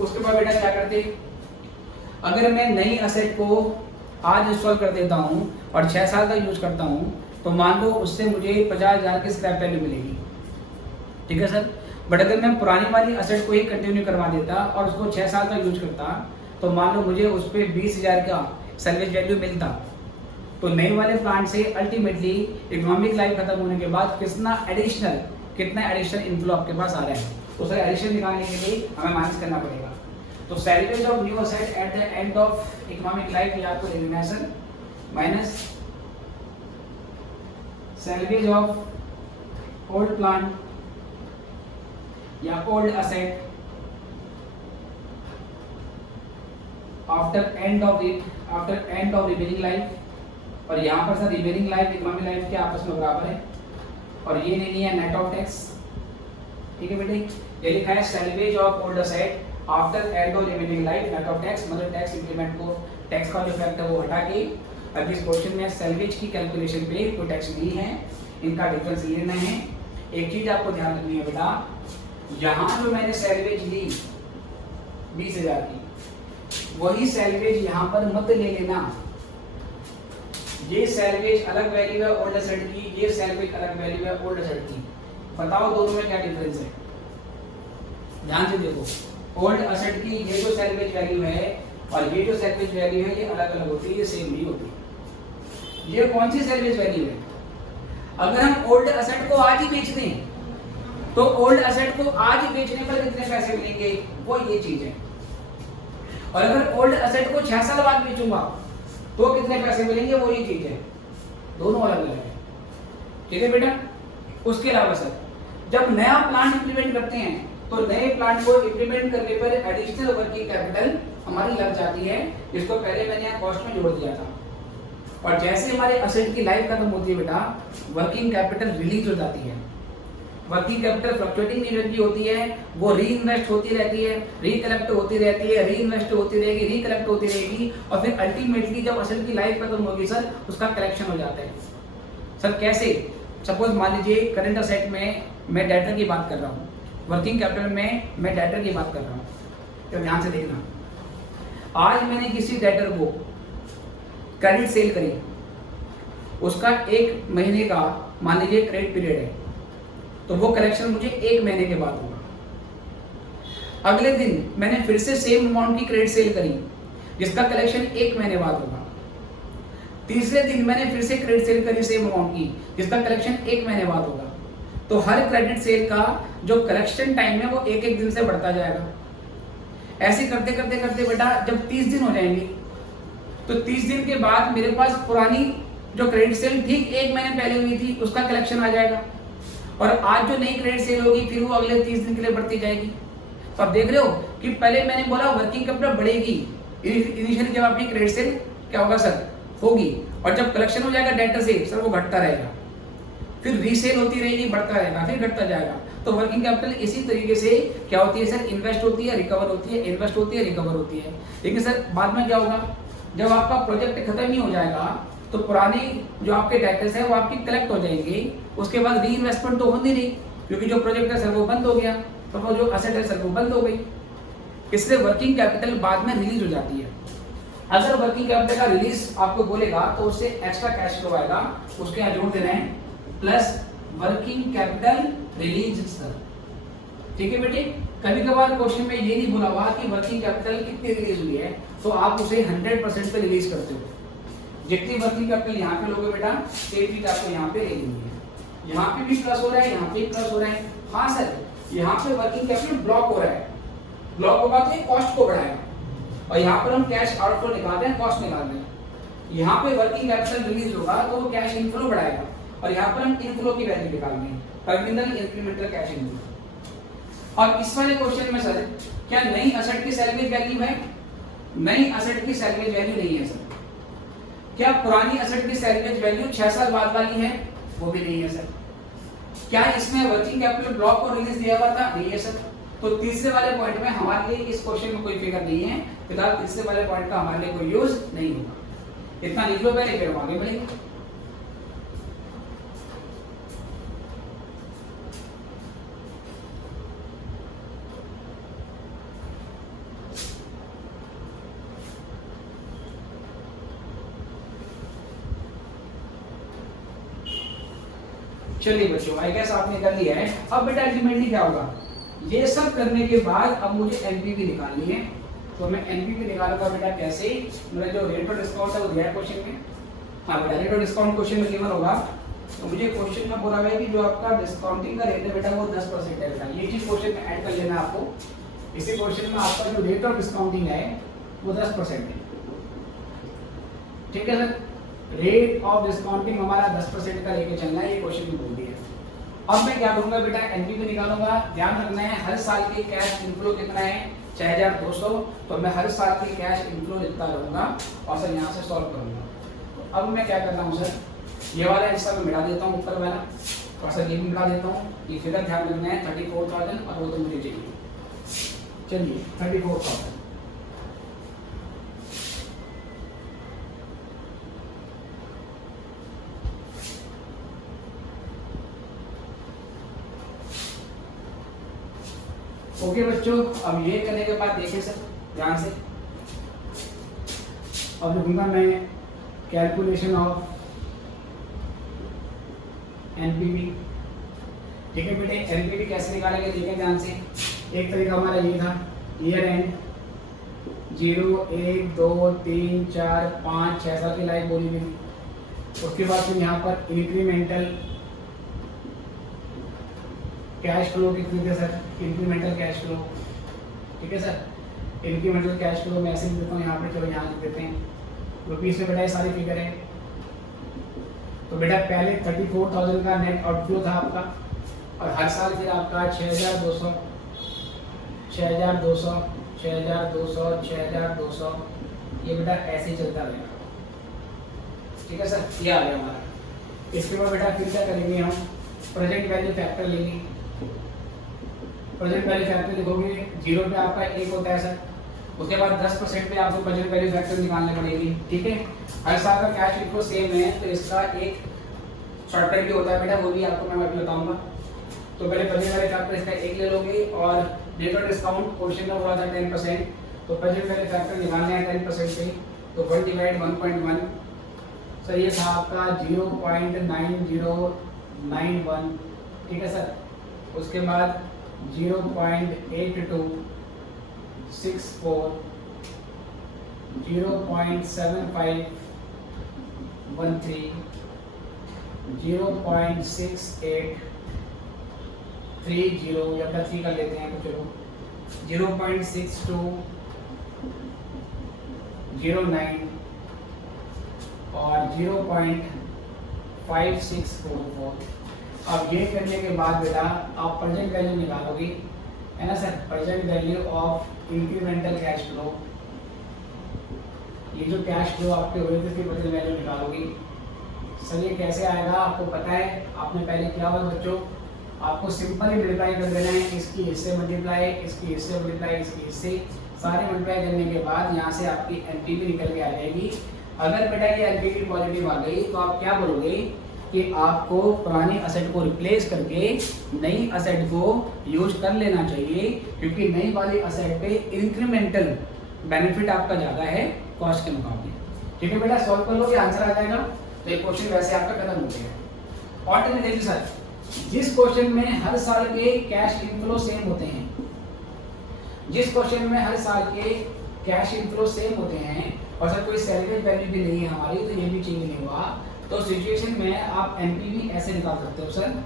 उसके बाद बेटा क्या करते, अगर मैं नई असेट को आज इंस्टॉल कर देता हूँ और 6 साल का यूज करता हूँ, तो मान लो उससे मुझे 50,000 की स्क्रैप वैल्यू मिलेगी। ठीक है सर, बट अगर मैं पुरानी वाली असेट को ही कंटिन्यू करवा देता और उसको 6 साल का यूज करता, तो मान लो मुझे उस पर 20,000 का सर्विस वैल्यू मिलता। तो नए वाले प्लांट से अल्टीमेटली इकोनॉमिक लाइफ खत्म होने के बाद कितना एडिशनल इनफ्लो आपके पास आ रहा है, उसका एडिशन निकालने के लिए हमें माइनस करना पड़ेगा। तो salvage of new asset at the end of economic life ये आपको लिखना है sir, minus salvage of old plant या old asset after end of remaining life, और यहाँ पर sir remaining life economic life के आपस में बराबर है, और ये नहीं है नेट ऑफ टैक्स। ठीक है बेटे, ये लिखा है salvage of old asset after end of remaining life net of tax, मतलब टैक्स इंक्रीमेंट को, टैक्स का जो फैक्ट है वो हटा के। अब इस क्वेश्चन में सैलवेज की कैलकुलेशन पे कोई टैक्स नहीं है, इनका डिफरेंस लेना है। एक चीज आपको ध्यान रखनी है बेटा, यहाँ जो मैंने सैलवेज ली 20,000 की, वही सैलवेज यहाँ पर मत ले लेना। ये सैलवेज अलग वैल्यू है ओल्ड असेट की, ये सैलवेज अलग वैल्यू है ओल्ड असेट की। बताओ दोनों में क्या डिफरेंस है? ध्यान से देखो, ओल्ड असेट की ये जो सैलवेज वैल्यू है और ये जो सैलवेज वैल्यू है ये अलग अलग होती है, ये सेम नहीं होती। ये कौन सी सैलवेज वैल्यू है? अगर हम ओल्ड असेट को आज ही बेच दें तो ओल्ड असेट को आज ही बेचने पर कितने पैसे मिलेंगे, वो ये चीज है। और अगर ओल्ड असेट को 6 साल बाद बेचूंगा तो कितने पैसे मिलेंगे, वो ये चीज है। दोनों अलग अलग है। ठीक है बेटा। उसके अलावा सर जब नया प्लांट इंप्लीमेंट करते हैं तो नए प्लांट को इंप्लीमेंट करने पर एडिशनल वर्किंग कैपिटल हमारी लग जाती है, जिसको पहले मैंने यहाँ कॉस्ट में जोड़ दिया था। और जैसे हमारे असेट की लाइफ खत्म होती है बेटा, वर्किंग कैपिटल रिलीज हो जाती है। वर्किंग कैपिटल फ्लक्चुएटिंग नेचर की होती है, वो री इन्वेस्ट होती रहती है, रिकलेक्ट होती रहती है, री इन्वेस्ट होती रहेगी, रिकलेक्ट होती रहेगी, और फिर अल्टीमेटली जब असेट की लाइफ खत्म होगी सर, उसका कलेक्शन हो जाता है। सर कैसे? सपोज मान लीजिए करंट असेट में मैं डेटर की बात कर रहा हूँ, वर्किंग कैपिटल में मैं डेटर की बात कर रहा हूँ, तो ध्यान से देखना। आज मैंने किसी डेटर को क्रेडिट सेल करी, उसका 1 महीने का मान लीजिए क्रेडिट पीरियड है, तो वो कलेक्शन मुझे 1 महीने के बाद होगा। अगले दिन मैंने फिर से सेम अमाउंट की क्रेडिट सेल करी, जिसका कलेक्शन 1 महीने बाद होगा। तीसरे दिन मैंने फिर से क्रेडिट सेल करी सेम अमाउंट की, जिसका कलेक्शन 1 महीने बाद होगा। तो हर क्रेडिट सेल का जो कलेक्शन टाइम है वो 1-1 दिन से बढ़ता जाएगा। ऐसे करते करते करते बेटा जब 30 दिन हो जाएंगे तो 30 दिन के बाद मेरे पास पुरानी जो क्रेडिट सेल ठीक 1 महीने पहले हुई थी उसका कलेक्शन आ जाएगा, और आज जो नई क्रेडिट सेल होगी फिर वो अगले 30 दिन के लिए बढ़ती जाएगी। तो आप देख रहे हो कि पहले मैंने बोला वर्किंग कैपिटल बढ़ेगी, इनिशियली जब आपकी क्रेडिट सेल क्या होगा सर, होगी, और जब कलेक्शन हो जाएगा डेटर से सर वो घटता रहेगा, फिर रीसेल होती रहेगी, बढ़ता रहेगा, फिर घटता जाएगा। तो वर्किंग कैपिटल इसी तरीके से क्या होती है सर, इन्वेस्ट होती है, रिकवर होती है, इन्वेस्ट होती है, रिकवर होती है। लेकिन सर बाद में क्या होगा, जब आपका प्रोजेक्ट खत्म ही हो जाएगा तो पुरानी जो आपके डेटर्स है वो आपकी कलेक्ट हो जाएंगे, उसके बाद री इन्वेस्टमेंट तो होती नहीं, क्योंकि जो प्रोजेक्ट है सर वो बंद हो गया, तो वो जो असेट है सर वो बंद हो गई। इसलिए वर्किंग कैपिटल बाद में रिलीज हो जाती है। अगर वर्किंग कैपिटल का रिलीज आपको बोलेगा तो उससे एक्स्ट्रा कैश फ्लो आएगा, उसके यहाँ जोड़ देना है plus working capital release sir. ठीक है बेटे। कभी कभार क्वेश्चन में ये नहीं बोला हुआ कि वर्किंग कैपिटल कितनी रिलीज हुई है, तो आप उसे 100% पे रिलीज करते हो। जितनी वर्किंग कैपिटल यहाँ पे लोगे बेटा, सेम चीज आपको यहाँ पे ले लेनी है। यहाँ पे भी प्लस हो रहा है, यहाँ पे भी प्लस हो रहा है। हाँ सर, यहाँ पे वर्किंग कैपिटल ब्लॉक हो रहा है, ब्लॉक होगा तो ये कॉस्ट को बढ़ाएगा, और यहाँ पर हम कैश आउटफ्लो निकालते हैं, कॉस्ट निकालते हैं। यहाँ पे वर्किंग कैपिटल रिलीज होगा तो वो कैश इनफ्लो बढ़ाएगा, और यहाँ पर हम इनफ्लो की वैल्यू निकालते हैं, टर्मिनल इंक्रीमेंटल कैश इनफ्लो। और इस वाले क्वेश्चन में सर क्या नई असेट की सैलवेज वैल्यू है? नई असेट की सैलवेज वैल्यू नहीं है सर। क्या पुरानी असेट की सैलवेज वैल्यू 6 साल बाद वाली है? वो भी नहीं है सर। क्या इसमें वर्किंग कैपिटल ब्लॉक को रिलीज दिया हुआ था? नहीं है सर। तो तीसरे वाले पॉइंट में हमारे लिए इस क्वेश्चन में कोई फिगर नहीं है, फिलहाल तीसरे वाले पॉइंट का हमारे लिए कोई यूज नहीं होगा। इतना लिख लो पहले, फिर हम आगे बढ़ेंगे। चलिए बच्चों, आई गेस आपने कर लिया है। अब बेटा अल्टीमेटली क्या होगा, ये सब करने के बाद अब मुझे एनपीवी निकालनी है। तो मैं एनपीवी निकालूंगा बेटा कैसे, मेरा जो रेट ऑफ डिस्काउंट है वो दिया है क्वेश्चन में। हाँ बेटा, रेट ऑफ डिस्काउंट क्वेश्चन में गिवन होगा तो मुझे क्वेश्चन में बोला हुआ है कि जो आपका डिस्काउंटिंग का रेट है बेटा वो 10% है बेटा। ये चीज क्वेश्चन में ऐड कर लेना आपको। इसी क्वेश्चन में आपका जो रेट ऑफ डिस्काउंटिंग है वो 10% है। ठीक है सर, रेट ऑफ डिस्काउंटिंग हमारा 10% का लेके चलना है, ये क्वेश्चन में बोल दिया। अब मैं क्या करूंगा बेटा, एनपीवी निकालूंगा। ध्यान रखना है हर साल के कैश इनफ्लो कितना है 6200, तो मैं हर साल के कैश इनफ्लो लिखता रहूंगा और सर यहाँ से सॉल्व करूंगा। तो अब मैं क्या कर रहा हूँ सर, ये वाला हिस्सा मैं मिला देता हूँ ऊपर वाला और सर ये भी मिला देता हूँ। ये फिगर ध्यान रखना है 34,000 और वो तो मुझे चाहिए। चलिए 34,000 ओके बच्चों। अब ये करने के बाद देखिए सर ध्यान से, अब लिखूंगा मैं कैलकुलेशन ऑफ एनपीवी। ठीक है बेटे, एनपीवी कैसे निकालेंगे देखिए ध्यान से। एक तरीका हमारा ये था, ईयर एंड 0 1 2 3 4 5 6 साल की लाइफ बोली गई। उसके बाद फिर यहाँ पर इंक्रीमेंटल कैश फ्लो कितने थे सर, इंक्रीमेंटल कैश फ्लो। ठीक है सर, इंक्रीमेंटल कैश फ्लो मैं ऐसे लिख देता हूँ यहाँ पे, चलो यहाँ लिख देते हैं रुपीज में बेटा ये सारी फिगर है। तो बेटा पहले 34,000 का नेट आउटफ्लो था आपका, और हर साल फिर आपका 6,200 6,200 6,200 6,200 ये बेटा ऐसे ही चलता रहेगा। ठीक है सर, ये आ गया हमारा। इसके बाद बेटा फिर क्या करेंगे हम, प्रेजेंट वैल्यू फैक्टर लेंगे। प्रेजेंट वैल्यू फैक्टर लिखोगे 0 पे आपका 1 होता है सर, उसके बाद 10% पे आपको प्रेजेंट वैल्यू फैक्टर निकालने पड़ेगी। ठीक है, हर साल का कैश इनको सेम है तो इसका एक शॉर्टकट भी होता है बेटा, वो भी आपको मैं अभी बताऊंगा। तो पहले प्रेजेंट वैल्यू फैक्टर इसका 1 ले लोगे, और रेट ऑफ डिस्काउंट क्वेश्चन में बोला था 10%, तो प्रेजेंट वैल्यू फैक्टर निकालना है 10% से, तो 1 / 1.1 सर ये था आपका 0.9091। ठीक है सर, उसके बाद 0.8264 0.7513 0.6830 या 3 कर लेते हैं तो चलो 0.6209 और 0.5644। अब ये करने के बाद बेटा आप प्रेजेंट वैल्यू निकालोगे, है ना sir, present value of incremental cash flow. ये जो कैश फ्लो आपके हुए थे उसकी प्रेजेंट वैल्यू निकालोगे। सर ये कैसे आएगा आपको पता है, आपने पहले क्या हुआ बच्चों, आपको सिंपल ही मल्टीप्लाई कर देना है, इसकी इससे मल्टीप्लाई, इसकी इससे मल्टीप्लाई, इसकी इससे, सारे मल्टीप्लाई करने के बाद यहाँ से आपकी एनपीवी निकल के आ जाएगी। अगर बेटा ये एनपीवी पॉजिटिव आ गई तो आप क्या बोलोगे कि आपको पुरानी असेट को रिप्लेस करके नई असेट को यूज कर लेना चाहिए, क्योंकि नई वाली असेट पे इंक्रीमेंटल बेनिफिट आपका ज़्यादा है कॉस्ट के मुकाबले। ठीक है बेटा, सॉल्व कर लो, ये आंसर आ जाएगा। तो ये क्वेश्चन वैसे आपका खत्म हो जाएगा। ऑल्टरनेटिव सर, जिस क्वेश्चन में हर साल के कैश इनफ्लो सेम होते हैं, जिस क्वेश्चन में हर साल के कैश इनफ्लो सेम होते हैं और सर कोई सैलरी वैल्यू भी नहीं है हमारी, तो ये भी चेंज नहीं हुआ, तो सिचुएशन में आप एनपीवी ऐसे निकाल सकते हो सर।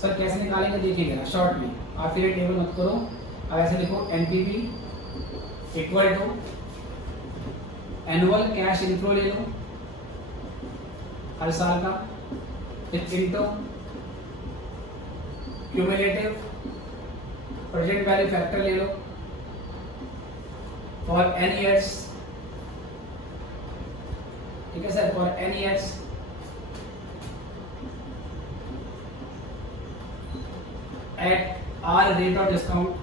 सर कैसे निकालेंगे देखिएगा शॉर्ट में, आप फिर टेबल मत करो, अब ऐसे लिखो NPV equal to annual cash inflow ले लो हर साल का, फिर into cumulative present value factor ले लो फॉर एन ईयर्स। ठीक है sir, for n years at our rate of discount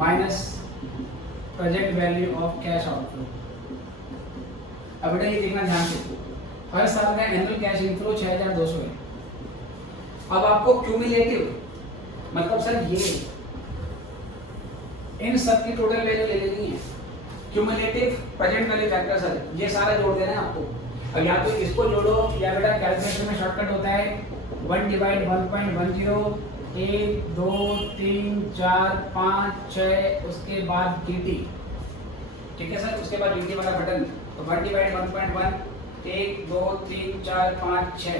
minus present value of cash outflow। अब बेटा ये देखना ध्यान से, हर साल का एनुअल कैश इनफ्लो 6,200 है। अब आपको क्यूमुलेटिव मतलब सर ये इन सब की टोटल वैल्यू ले लेनी है। Cumulative present value factor sir ये सारा जोड़ देना है आपको। अब या तो इसको जोड़ो या बेटा कैलकुलेशन में शॉर्टकट होता है 1 / 1.10 1 2 3 4 5 6 उसके बाद dt। ठीक है सर, उसके बाद dt वाला बटन, तो 1 / 1.1 1 2 3 4 5 6,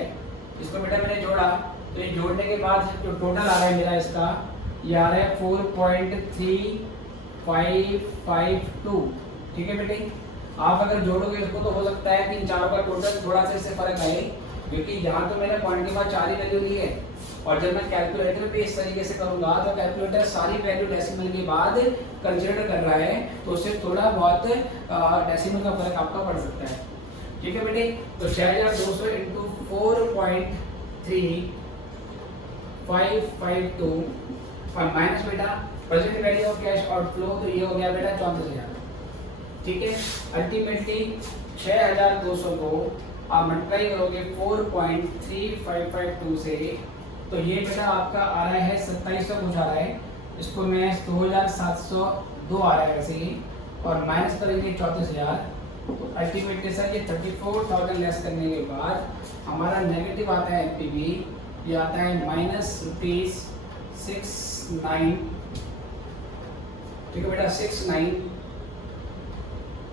इसको बेटा मैंने जोड़ा, तो ये जोड़ने के बाद जो टोटल आ रहा है मेरा इसका, ये आ रहा है 4.3552। ठीक है बेटे, आप अगर जोड़ोगे इसको तो हो सकता है कि इन चारों का टोटल थोड़ा सा इससे फर्क आए, क्योंकि यहाँ तो मैंने पॉइंट के बाद 4 ही वैल्यू ली है, और जब मैं कैलकुलेटर पे इस तरीके से करूंगा तो कैलकुलेटर सारी वैल्यू डेसिमल के बाद कंसीडर कर रहा है, तो उससे थोड़ा बहुत डेसिमल का फर्क आपका पड़ सकता है। ठीक है बेटे, तो 6200 इंटू 4.3552 और माइनस बेटा present value of cash outflow, तो ये हो गया बेटा 34,000। ठीक है, अल्टीमेटली 6200 को आप मल्टीप्लाई करोगे 4.3552 से, तो ये बेटा आपका आ रहा है 2700 कुछ आ रहा है, इसको मैं 2702 आ रहा है वैसे ही, और माइनस करेंगे 34,000, तो अल्टीमेटली सर ये 34,000 लेस करने के बाद हमारा नेगेटिव आता है एनपीवी, ये आता है -69। ठीक है बेटा, 698,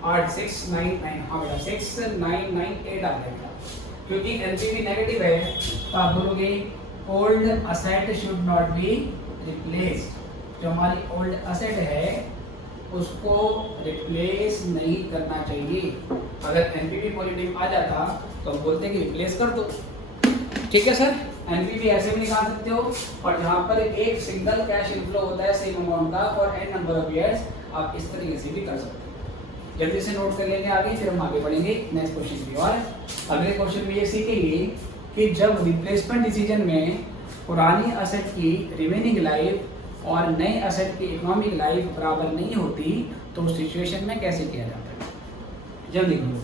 हाँ बेटा 6998 आ जाएगा, क्योंकि एनपीवी नेगेटिव है, तो आप बोलोगे old asset should not be replaced, जो हमारी ओल्ड असेट है उसको रिप्लेस नहीं करना चाहिए। अगर एनपीवी पॉजिटिव आ जाता तो हम बोलते हैं कि रिप्लेस कर दो। ठीक है सर, एनपीवी ऐसे भी निकाल सकते हो, और जहाँ पर एक सिंगल कैश इनफ्लो होता है सेम अमाउंट का for n number of years, आप इस तरीके से भी कर सकते हो। जल्दी से नोट कर लेंगे आगे, फिर हम आगे बढ़ेंगे नेक्स्ट क्वेश्चन की ओर। अगले क्वेश्चन में ये सीखेंगे कि जब रिप्लेसमेंट डिसीजन में पुरानी असेट की रिमेनिंग लाइफ और नई असेट की इकोनॉमिक लाइफ बराबर नहीं होती, तो उस सिचुएशन में कैसे किया जाता है। जल्दी करो।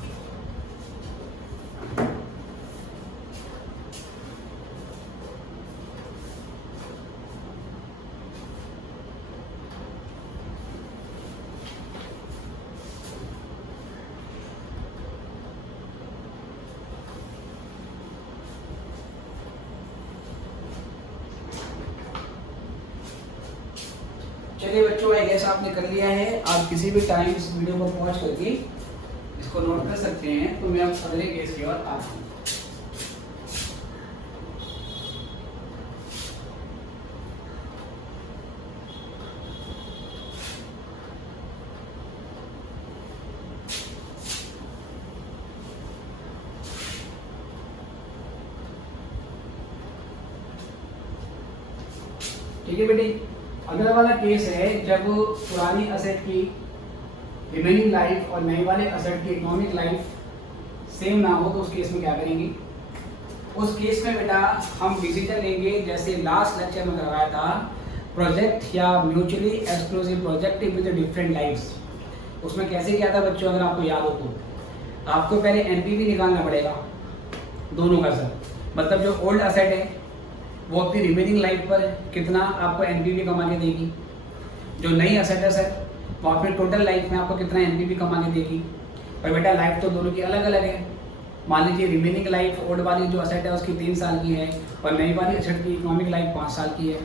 चलिए बच्चों, आई गेस आपने कर लिया है। आप किसी भी टाइम इस वीडियो को पॉज करके इसको नोट कर सकते हैं। तो मैं अब अगले केस की ओर आता हूँ। ठीक है बेटी, अगला वाला केस है जब पुरानी असेट की रिमेनिंग लाइफ और नए वाले असेट की इकोनॉमिक लाइफ सेम ना हो, तो उस केस में क्या करेंगे। उस केस में बेटा हम डिसीजन लेंगे, जैसे लास्ट लेक्चर में करवाया था, प्रोजेक्ट या mutually exclusive project with different lifes. उसमें कैसे किया था बच्चों, अगर आपको याद हो तो आपको पहले एनपीवी निकालना पड़ेगा दोनों का सर, मतलब जो ओल्ड असेट है वो अपनी रिमेनिंग लाइफ पर कितना आपको एनपीवी कमा के देगी, जो नई असेट है सर वो अपनी टोटल लाइफ में आपको कितना एनपीवी कमा के देगी। पर बेटा लाइफ तो दोनों की अलग अलग है। मान लीजिए रिमेनिंग लाइफ ओल्ड वाली जो असेट है उसकी 3 साल की है और नई वाली असेट की इकोनॉमिक लाइफ 5 साल की है,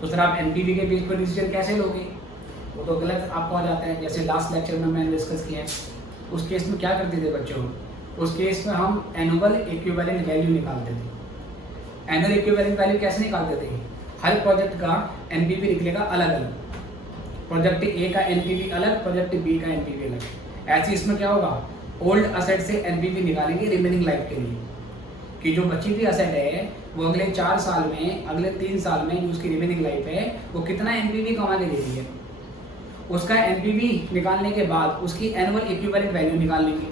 तो सर आप एनपीवी के बेस पर डिसीजन कैसे लोगे, वो तो गलत आपको आ जाता है। जैसे लास्ट लेक्चर में मैंने डिस्कस किया है, उस केस में क्या करते थे बच्चों, उस केस में हम एनुअल इक्विवेलेंट वैल्यू निकालते थे। एनुअल इक्विवेलेंट वैल्यू कैसे निकालते थे, हर प्रोजेक्ट का एनपीवी निकलेगा अलग अलग, प्रोजेक्ट ए का एनपीवी अलग, प्रोजेक्ट बी का एनपीवी अलग। ऐसे इसमें क्या होगा, ओल्ड असेट से एनपीवी निकालेंगे रिमेनिंग लाइफ के लिए, कि जो बची हुई असेट है वो अगले 4 साल में, अगले 3 साल में जो उसकी रिमेनिंग लाइफ है वो कितना एनपीवी कमा के दे रही है। उसका एनपीवी निकालने के बाद उसकी एनुअल इक्विवेलेंट वैल्यू निकाल लेंगे,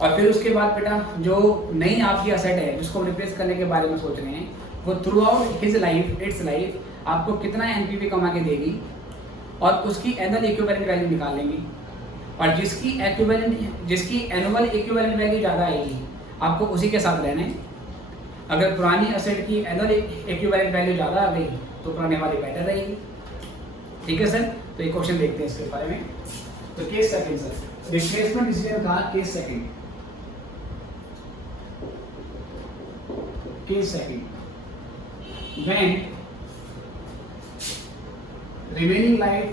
और फिर उसके बाद बेटा जो नई आपकी असेट है जिसको रिप्लेस करने के बारे में सोच रहे हैं, वो through out his life, it's life आपको कितना एनपीवी कमा के देगी, और उसकी एनुअल इक्विवेलेंट वैल्यू निकाल लेंगे। और जिसकी एनुअल इक्विवेलेंट वैल्यू ज़्यादा आएगी आपको उसी के साथ रहना है। अगर पुरानी असेट की एनुअल इक्विवेलेंट वैल्यू ज़्यादा आ गई तो पुराने वाली बेटर रहेगी। ठीक है सर, तो एक क्वेश्चन देखते हैं इसके बारे में। तो case second sir, replacement decision का case second, when remaining life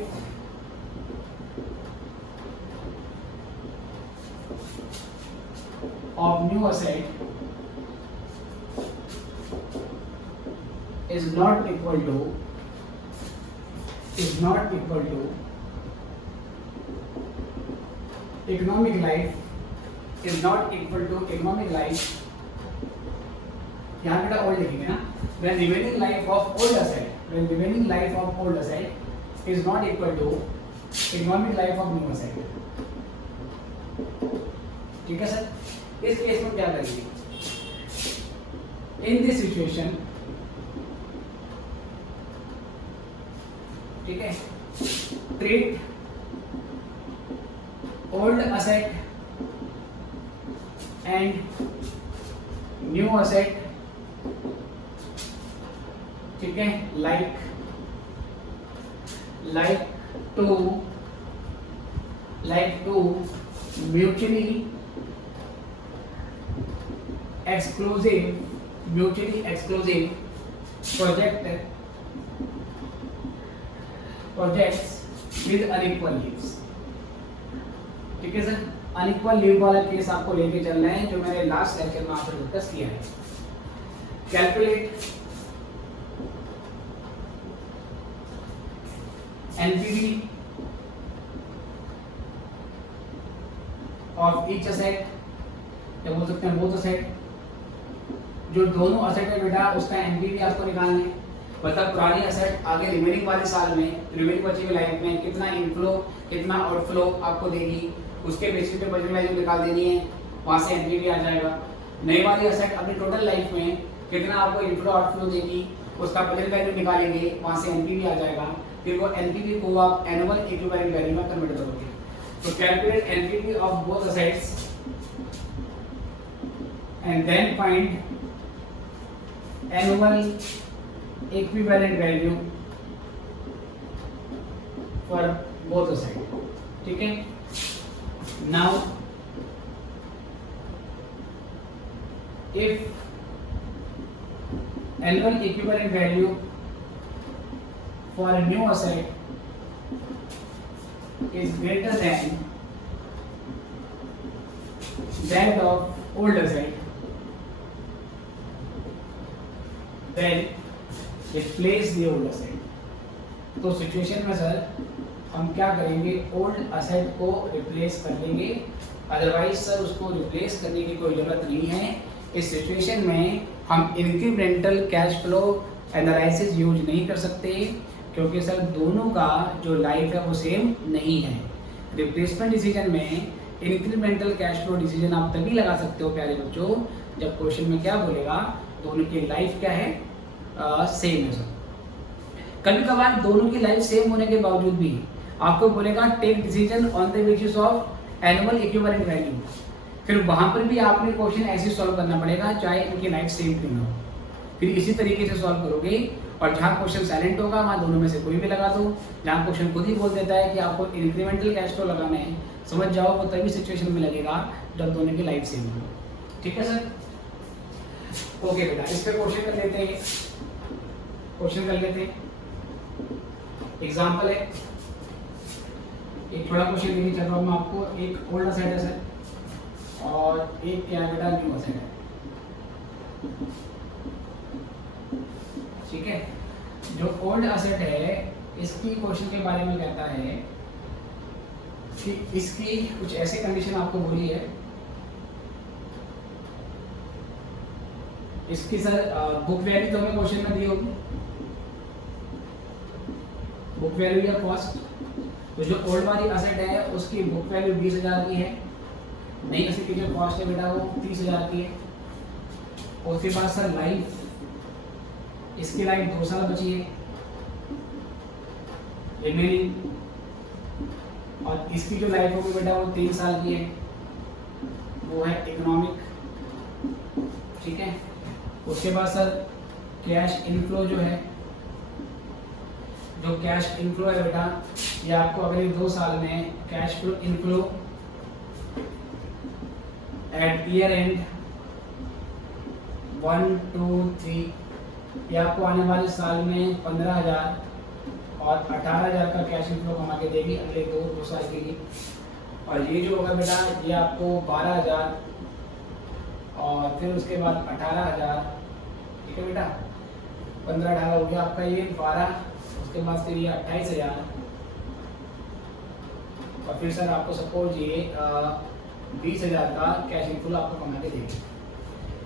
of new asset is not equal to economic life is not equal to economic life, यहाँ बेटा ओल्ड लिखेंगे ना, when remaining life of old asset is not equal to economic life of new asset. ठीक है सर, इस केस में क्या करेंगे? इन दिस सिचुएशन, ठीक है, treat old asset and new asset, ठीक है, like to mutually exclusive projects with unequal leaves. ठीक है सर, अनइक्वल लीव वाला केस आपको लेके चलना है जो मैंने लास्ट लेक्चर में आपसे डिस्कस किया है. Calculate NPV of each asset, या बोल सकते हैं बोथ असेट, जो दोनों असेट है बेटा उसका एनपीवी आपको निकालना है. मतलब पुरानी असेट आगे रिमेनिंग वाले साल में, रिमेनिंग बची हुई लाइफ में कितना इनफ्लो कितना आउटफ्लो आपको देगी, उसके बेसिस पे बजट वैल्यू निकाल देनी है, वहां से एनपीवी आ जाएगा. नई वाली असेट अपनी टोटल लाइफ में कितना आपको इनफ्लो आउटफ्लो देगी, उसका बजट वैल्यू निकालेंगे, वहां से एनपीवी आ जाएगा. फिर वो एनपीवी को आप एनुअल इक्विवेलेंट वैल्यू में कन्वर्ट करोगे. तो calculate NPV of both assets and then find annual equivalent value for both asset. ठीक है, now if annual equivalent value for a new asset is greater than that of old asset, then replace the old asset. तो सिचुएशन में सर हम क्या करेंगे, ओल्ड असेट को रिप्लेस कर लेंगे, अदरवाइज सर उसको रिप्लेस करने की कोई जरूरत नहीं है. इस सिचुएशन में हम incremental cash flow analysis use नहीं कर सकते क्योंकि सर दोनों का जो लाइफ है वो सेम नहीं है. रिप्लेसमेंट डिसीजन में इंक्रीमेंटल कैश फ्लो डिसीजन आप तभी लगा सकते हो प्यारे बच्चों जब क्वेश्चन में क्या बोलेगा, दोनों की लाइफ क्या है, सेम है सर. कभी कभार दोनों की लाइफ सेम होने के बावजूद भी आपको बोलेगा take decision on the basis of annual equivalent value. फिर वहां पर भी आपने क्वेश्चन ऐसे सॉल्व करना पड़ेगा चाहे इनकी लाइफ सेम क्यों ना हो. फिर इसी तरीके से सॉल्व करोगे और जहाँ क्वेश्चन साइलेंट होगा वहाँ दोनों में से कोई भी लगा दो. जहाँ क्वेश्चन खुद ही बोल देता है कि आपको इंक्रीमेंटल कैश फ्लो लगाना है, समझ जाओ वो तभी सिचुएशन में लगेगा जब दोनों की लाइफ सेम हो. ठीक है सर, ओके बेटा, इस पर क्वेश्चन कर लेते हैं. एग्जाम्पल है, एक थोड़ा क्वेश्चन लेके चल रहा हूँ मैं आपको. एक ओल्ड असेट है सर और एक क्या बेटा न्यू असेट है. ठीक है, जो ओल्ड असेट है इसकी क्वेश्चन के बारे में कहता है कि इसकी कुछ ऐसे कंडीशन आपको बोली है. इसकी सर बुक वैल्यू तो हमें क्वेश्चन में दी होगी, बुक वैल्यू या कॉस्ट. तो जो ओल्ड वाली असेट है उसकी बुक वैल्यू 20,000 की है, नई असेट की जो कॉस्ट है बेटा वो 30,000 की है. और उसके बाद सर लाइफ, इसकी लाइफ 2 साल बची है रिमेनिंग, और इसकी जो लाइफ होगी बेटा वो 3 साल की है, वो है इकोनॉमिक. ठीक है, उसके बाद सर कैश इनफ्लो जो है, जो कैश इनफ्लो है बेटा ये आपको अगले 2 साल में cash flow inflow at year end 1, 2, 3 ये आपको आने वाले साल में 15,000 और 18,000 का कैश इनफ्लो कमा के देगी अगले 2 साल के लिए. और ये जो होगा बेटा ये आपको 12,000 और फिर उसके बाद 18,000, ठीक है बेटा, 15-18 हो गया आपका ये 12, उसके बाद फिर ये 28,000, और फिर सर आपको सपोज ये 20,000 का कैश इनफ्लो आपको कमा के देंगे,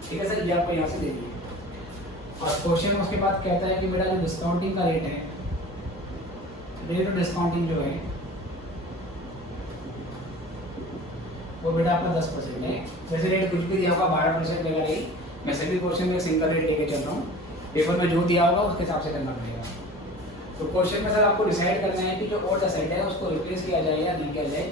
ठीक है सर, ये आपको यहाँ से दे दिए। और क्वेश्चन उसके बाद कहता है कि बेटा जो डिस्काउंटिंग का रेट है, रेट ऑफ डिस्काउंटिंग जो है वो बेटा आपका 10% है। जैसे रेट कुछ भी दिया होगा 12% लेगा नहीं, मैं सभी क्वेश्चन में सिंगल रेट लेके चल रहा हूँ, पेपर में जो दिया होगा उसके हिसाब से करना पड़ेगा। तो क्वेश्चन में सर आपको डिसाइड करना है कि जो ओल्ड असेट है उसको रिप्लेस किया जाए या नहीं किया जाए।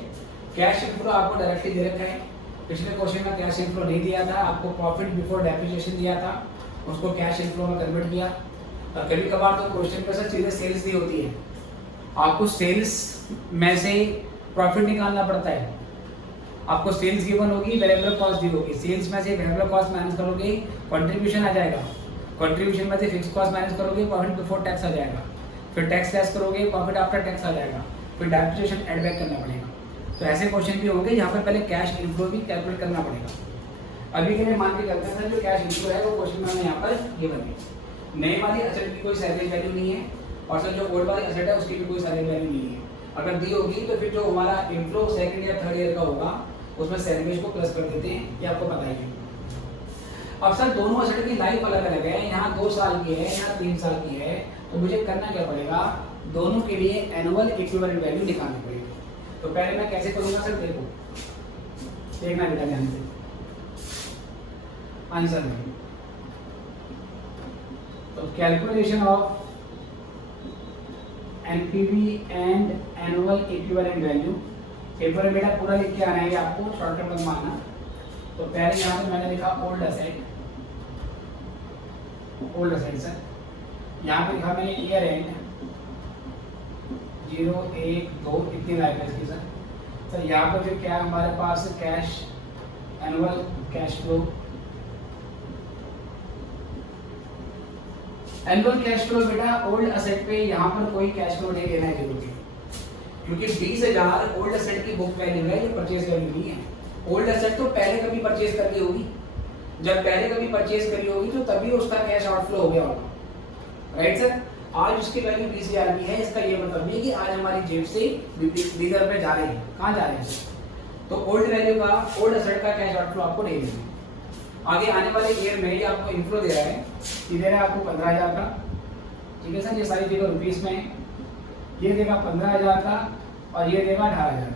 कैश इनफ्लो आपको डायरेक्टली दे रखा है, पिछले क्वेश्चन में कैश इनफ्लो नहीं दिया था, आपको प्रॉफिट बिफोर डेप्रिसिएशन दिया था, उसको कैश इनफ्लो में कन्वर्ट किया। और कभी कभार तो क्वेश्चन में सर चीज़ें सेल्स दी होती है, आपको सेल्स में से प्रॉफिट निकालना पड़ता है। आपको सेल्स गिवन होगी, वेरिएबल कॉस्ट दी होगी, सेल्स में से वेरिएबल कॉस्ट माइनस करोगे कंट्रीब्यूशन आ जाएगा, कंट्रीब्यूशन में से फिक्स कॉस्ट माइनस करोगे प्रॉफिट बिफोर टैक्स आ जाएगा, फिर टैक्स लेस करोगे प्रॉफिट आफ्टर टैक्स आ जाएगा, फिर डेप्रिसिएशन ऐड बैक करना पड़ेगा। तो ऐसे क्वेश्चन भी होंगे जहाँ पर पहले कैश इनफ्लो भी कैलकुलेट करना पड़ेगा। अभी के लिए मान के चलते हैं सर जो कैश इनफ्लो है वो क्वेश्चन में यहाँ पर गिवन है, नई वाली असेट की कोई सैलरी वैल्यू नहीं है, और सर जो ओल्ड वाली असेट है उसकी भी कोई सैलरी वैल्यू नहीं है। अगर दी होगी तो फिर जो हमारा इनफ्लो सेकंड या थर्ड ईयर का होगा उसमें सैलरीज को प्लस कर देते हैं, ये आपको पता ही है। अब सर दोनों असेट की लाइफ अलग अलग है, यहाँ 2 साल की है, यहाँ 3 साल की है, तो मुझे करना क्या पड़ेगा, दोनों के लिए एनुअल इक्विवेलेंट वैल्यू निकालनी पड़ेगी। तो पहले मैं कैसे करूँगा सर, देखना बेटा ध्यान से आंसर में। तो calculation of NPV and annual equivalent value, paper में बेटा पूरा लिख के आना है आपको, शॉर्टकट मत मारना। तो पहले यहाँ पे मैंने लिखा old asset, old asset sir, यहाँ पे लिखा मैंने ईयर एंड 0, 1, 2 इतनी लाइफ है इसकी सर। यहाँ पर फिर क्या हमारे पास cash annual cash flow, annual cash flow बेटा ओल्ड असेट पे यहाँ पर कोई कैश फ्लो नहीं लेना है जरूरी, क्योंकि 20,000 ओल्ड असेट की बुक वैल्यू है, ये परचेज वैल्यू नहीं है। ओल्ड असेट तो पहले कभी परचेज कर ली होगी, जब पहले कभी परचेज करी होगी तो तभी उसका कैश आउटफ्लो हो गया होगा, राइट सर। आज उसकी वैल्यू 20,000 की है, इसका ये मतलब नहीं है कि आज हमारी जेब से 20,000 रुपए जा रहे हैं, कहाँ जा रहे हैं। तो ओल्ड वैल्यू का, ओल्ड असेट का कैश आउटफ्लो आपको नहीं देना। आगे आने वाले ईयर में ये आपको इनफ्लो दे रहा है, ये दे रहा है आपको 15,000 का, ठीक है सर, ये सारी फिगर रुपीस में, ये देगा 15,000 का और ये देगा 18,000 का।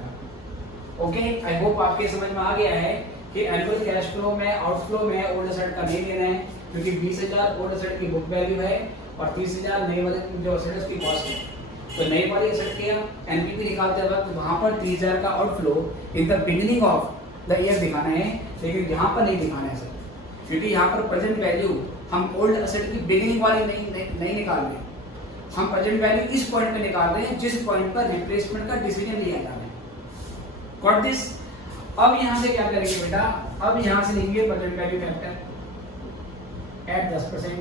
ओके, आई होप आपके समझ में आ गया है कि एनुअल कैश फ्लो में आउटफ्लो में ओल्ड असेट का नहीं लेना है, क्योंकि 20,000 ओल्ड असेट की बुक वैल्यू है और 30,000 नई वाले जो असेट की कॉस्ट है। तो नई वाली असेट के एनपीवी निकालते वक्त वहाँ पर 30,000 का outflow in the beginning of the year दिखाना है, लेकिन यहाँ पर नहीं दिखाना है सर, क्योंकि यहाँ पर प्रेजेंट वैल्यू हम ओल्ड असेट की बिगिनिंग वाली नहीं निकाल रहे, हम प्रेजेंट वैल्यू इस पॉइंट पे निकाल रहे हैं जिस पॉइंट पर रिप्लेसमेंट का डिसीजन लिया जा रहा है। Got this. अब यहाँ से क्या करेंगे बेटा, अब यहाँ से लेंगे प्रेजेंट वैल्यू फैक्टर एट 10%।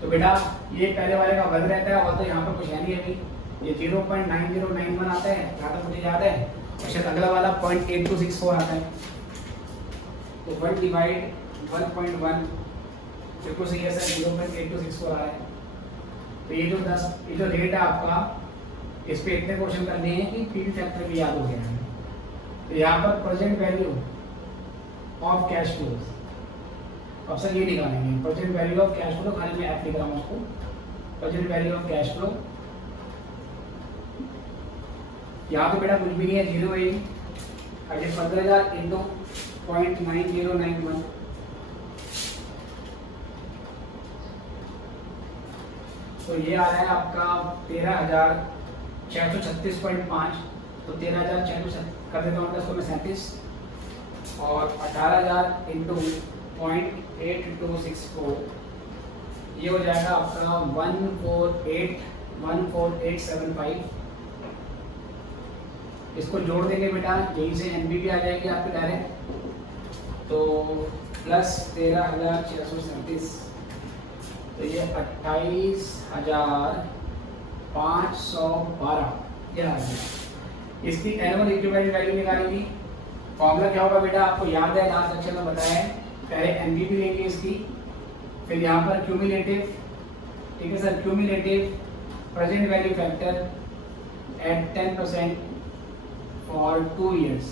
तो बेटा ये पहले वाले का वर्ग रहता है और तो यहाँ पर कुछ है नहीं अभी, ये 0.9091 आता है जहाँ तक मुझे याद है, और शायद अगला वाला 0.8264 आता है। तो 1 डिवाइड 1.1 बिल्कुल सही है सर, 0.8264 आ रहा है। तो ये जो रेट है आपका, इस पे इतने क्वेश्चन करने हैं कि पीवी फैक्टर भी याद हो गया है। तो यहाँ पर present value of cash flow, अब सर ये निकालेंगे present value of cash flow, खाली मैं ऐप लिख रहा हूँ उसको, present value of cash flow. यहाँ तो बेटा कुछ भी नहीं है, 0 है, 15,000 इंटू 0.9091, तो ये आ रहा है आपका 13,636.5। तो 13,636 कर देता हूँ इसको मैं 37, और 18,000 इंटू 0.8264, ये हो जाएगा आपका 14875। इसको जोड़ देंगे बेटा, यहीं से एनपीवी आ जाएगी आपके डायरेक्ट, तो प्लस 13,637, तो ये 28,512 ये आ गया। इसकी एनुअल इक्विवेलेंट वैल्यू निकालेंगी। फॉर्मूला क्या होगा बेटा, आपको याद है लास्ट लेक्चर में बताया है, पहले एनपीवी लेंगे इसकी, फिर यहाँ पर क्यूमुलेटिव, ठीक है sir, cumulative present value factor at 10% for 2 years,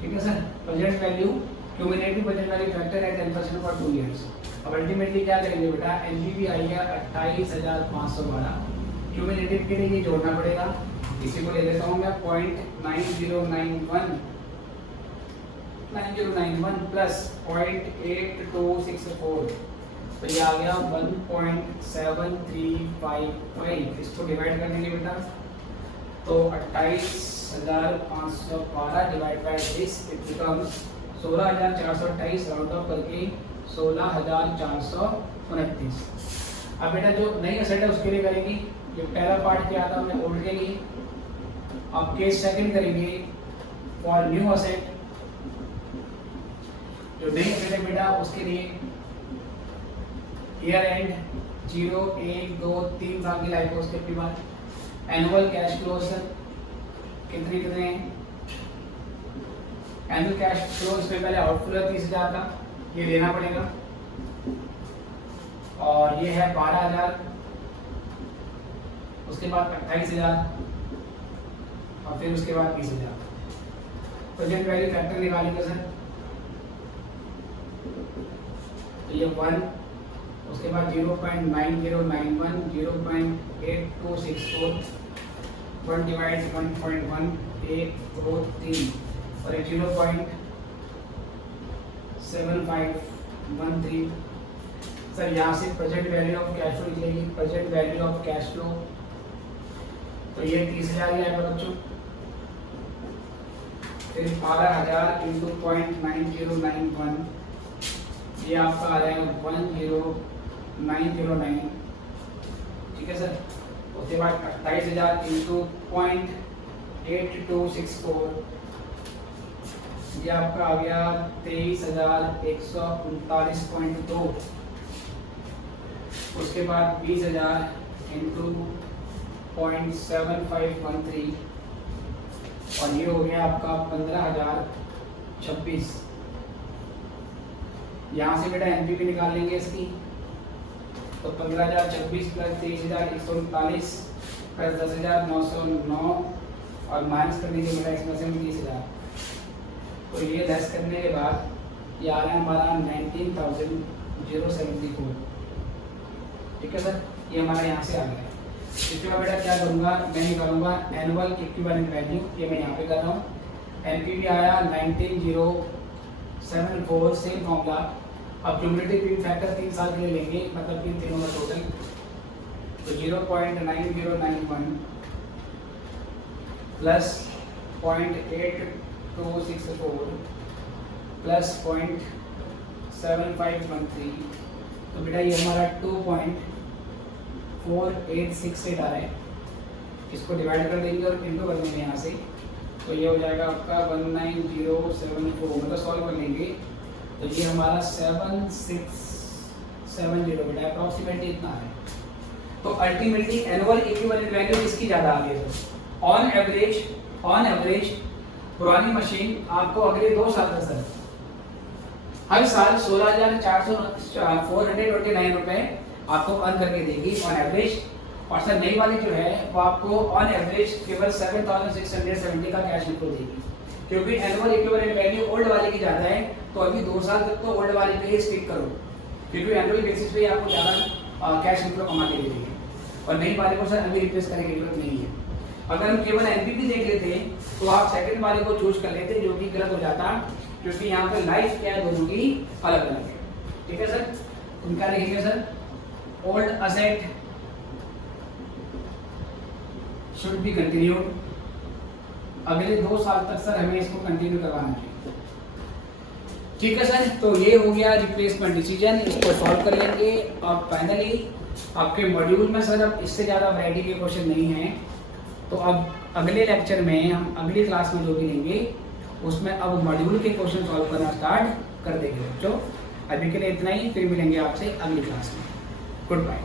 ठीक है sir, present value cumulative present value factor at 10% for 2 years। अब अल्टीमेटली क्या करेंगे बेटा, एनपीवी आई है 28,512, क्यूमुलेटिव के लिए ये जोड़ना पड़ेगा, इसी को ले लेता हूँ मैं 9091 प्लस 0.8264, तो ये आ गया 1.7355। इसको डिवाइड कर देंगे बेटा, तो 28,512 divide by 6 it becomes 16,428, round of करके 16,429। अब बेटा जो नई असेट है उसके लिए करेंगे, ये पहला पार्ट क्या था हमने ओल्ड के लिए, अब केस सेकंड करेंगे फॉर न्यू असेट। जो नई असेट है बेटा उसके लिए ईयर एंड 0, 1, 2, 3 साल की लाइफ है, उसके बाद एनुअल कैश फ्लो सर कितने हैं, एनुअल कैश फ्लो इसमें पहले आउटफ्लो 30,000 का, ये लेना पड़ेगा, और ये है 12,000, उसके बाद 28,000, और फिर उसके बाद 20,000। प्रेजेंट वैल्यू फैक्टर निकालेंगे सर, तो ये 1, उसके बाद 0.9091, 0.8264, 1 डिवाइड 1.1843, और 0.7513। सर यहाँ से present value of cash flow निकलेगी, present value of cash flow, तो ये 30,000 ही आएगा बच्चों, फिर 12,000 इंटू 0.9091, ये आपका आ जाएगा 10909, ठीक है सर। उसके बाद 28,000 इंटू 0.8264, ये आपका आ गया 23,139.2। उसके बाद 20,000 इंटू 0.7513, और ये हो गया आपका 15,026। यहाँ से बेटा एनपीवी निकाल लेंगे इसकी, तो 15,026 प्लस 23,139 प्लस 10,909, और माइनस कर दीजिए बेटा इसमें से 30,000, तो ये लेस करने के बाद ये आ रहा है हमारा 19,074, ठीक है सर, ये हमारा यहाँ से आ गया। इसके बाद बेटा क्या करूँगा, मैं निकालूंगा एनुअल इक्विवेलेंट वैल्यू, ये मैं यहाँ पे कर रहा हूँ। एनपीवी आया 19,074, सेम फॉर्मूला। अब क्यूमुलेटिव पीरियड फैक्टर 3 साल के लिए लेंगे, मतलब कि तीनों का टोटल, तो 0.9091 प्लस 0.8264 प्लस 0.7513, तो बेटा ये हमारा 2.4868 आ रहा है। इसको डिवाइड कर देंगे और इंटू कर देंगे यहाँ से, तो ये हो जाएगा आपका 19074, मतलब सॉल्व कर लेंगे, तो ये हमारा 7670 बेटा अप्रॉक्सीमेटली इतना है। तो अल्टीमेटली एनुअल इक्विवेलेंट वैल्यू इसकी ज़्यादा आ गई है। ऑन एवरेज पुरानी मशीन आपको अगले 2 साल तक सर हर साल 16,429 रुपये आपको अर्न करके देगी ऑन एवरेज, और सर नई वाली जो है वो आपको ऑन एवरेज केवल 7,670 का कैश इनफ्लो देगी, क्योंकि एनुअल इक्विवेलेंट वैल्यू ओल्ड वाले की ज़्यादा है। तो अभी 2 साल तक तो ओल्ड वाले पे ही स्टिक करो, क्योंकि एनुअल बेसिस पे आपको ज़्यादा कैश इनफ्लो कमा के देगी, और नई वाले को सर अभी रिप्लेस करने की जरूरत नहीं है। अगर हम केवल एनपीवी देख लेते तो आप सेकंड वाले को चूज कर लेते, जो कि गलत हो जाता, क्योंकि यहाँ पे लाइफ क्या है दोनों की अलग अलग है, ठीक है सर। तुम क्या लिखेंगे sir, old asset should be continued, अगले 2 साल तक सर हमें इसको कंटिन्यू करवाना चाहिए, ठीक है सर। तो ये हो गया रिप्लेसमेंट डिसीजन, इसको सॉल्व कर लेंगे। और फाइनली आपके मॉड्यूल में सर अब इससे ज़्यादा वैरायटी के क्वेश्चन नहीं हैं, तो अब अगले लेक्चर में हम अगली क्लास में जो भी लेंगे उसमें अब मॉड्यूल के क्वेश्चन सॉल्व करना स्टार्ट कर देंगे बच्चों। अभी के लिए इतना ही, फिर मिलेंगे आपसे अगली क्लास में। Good bye.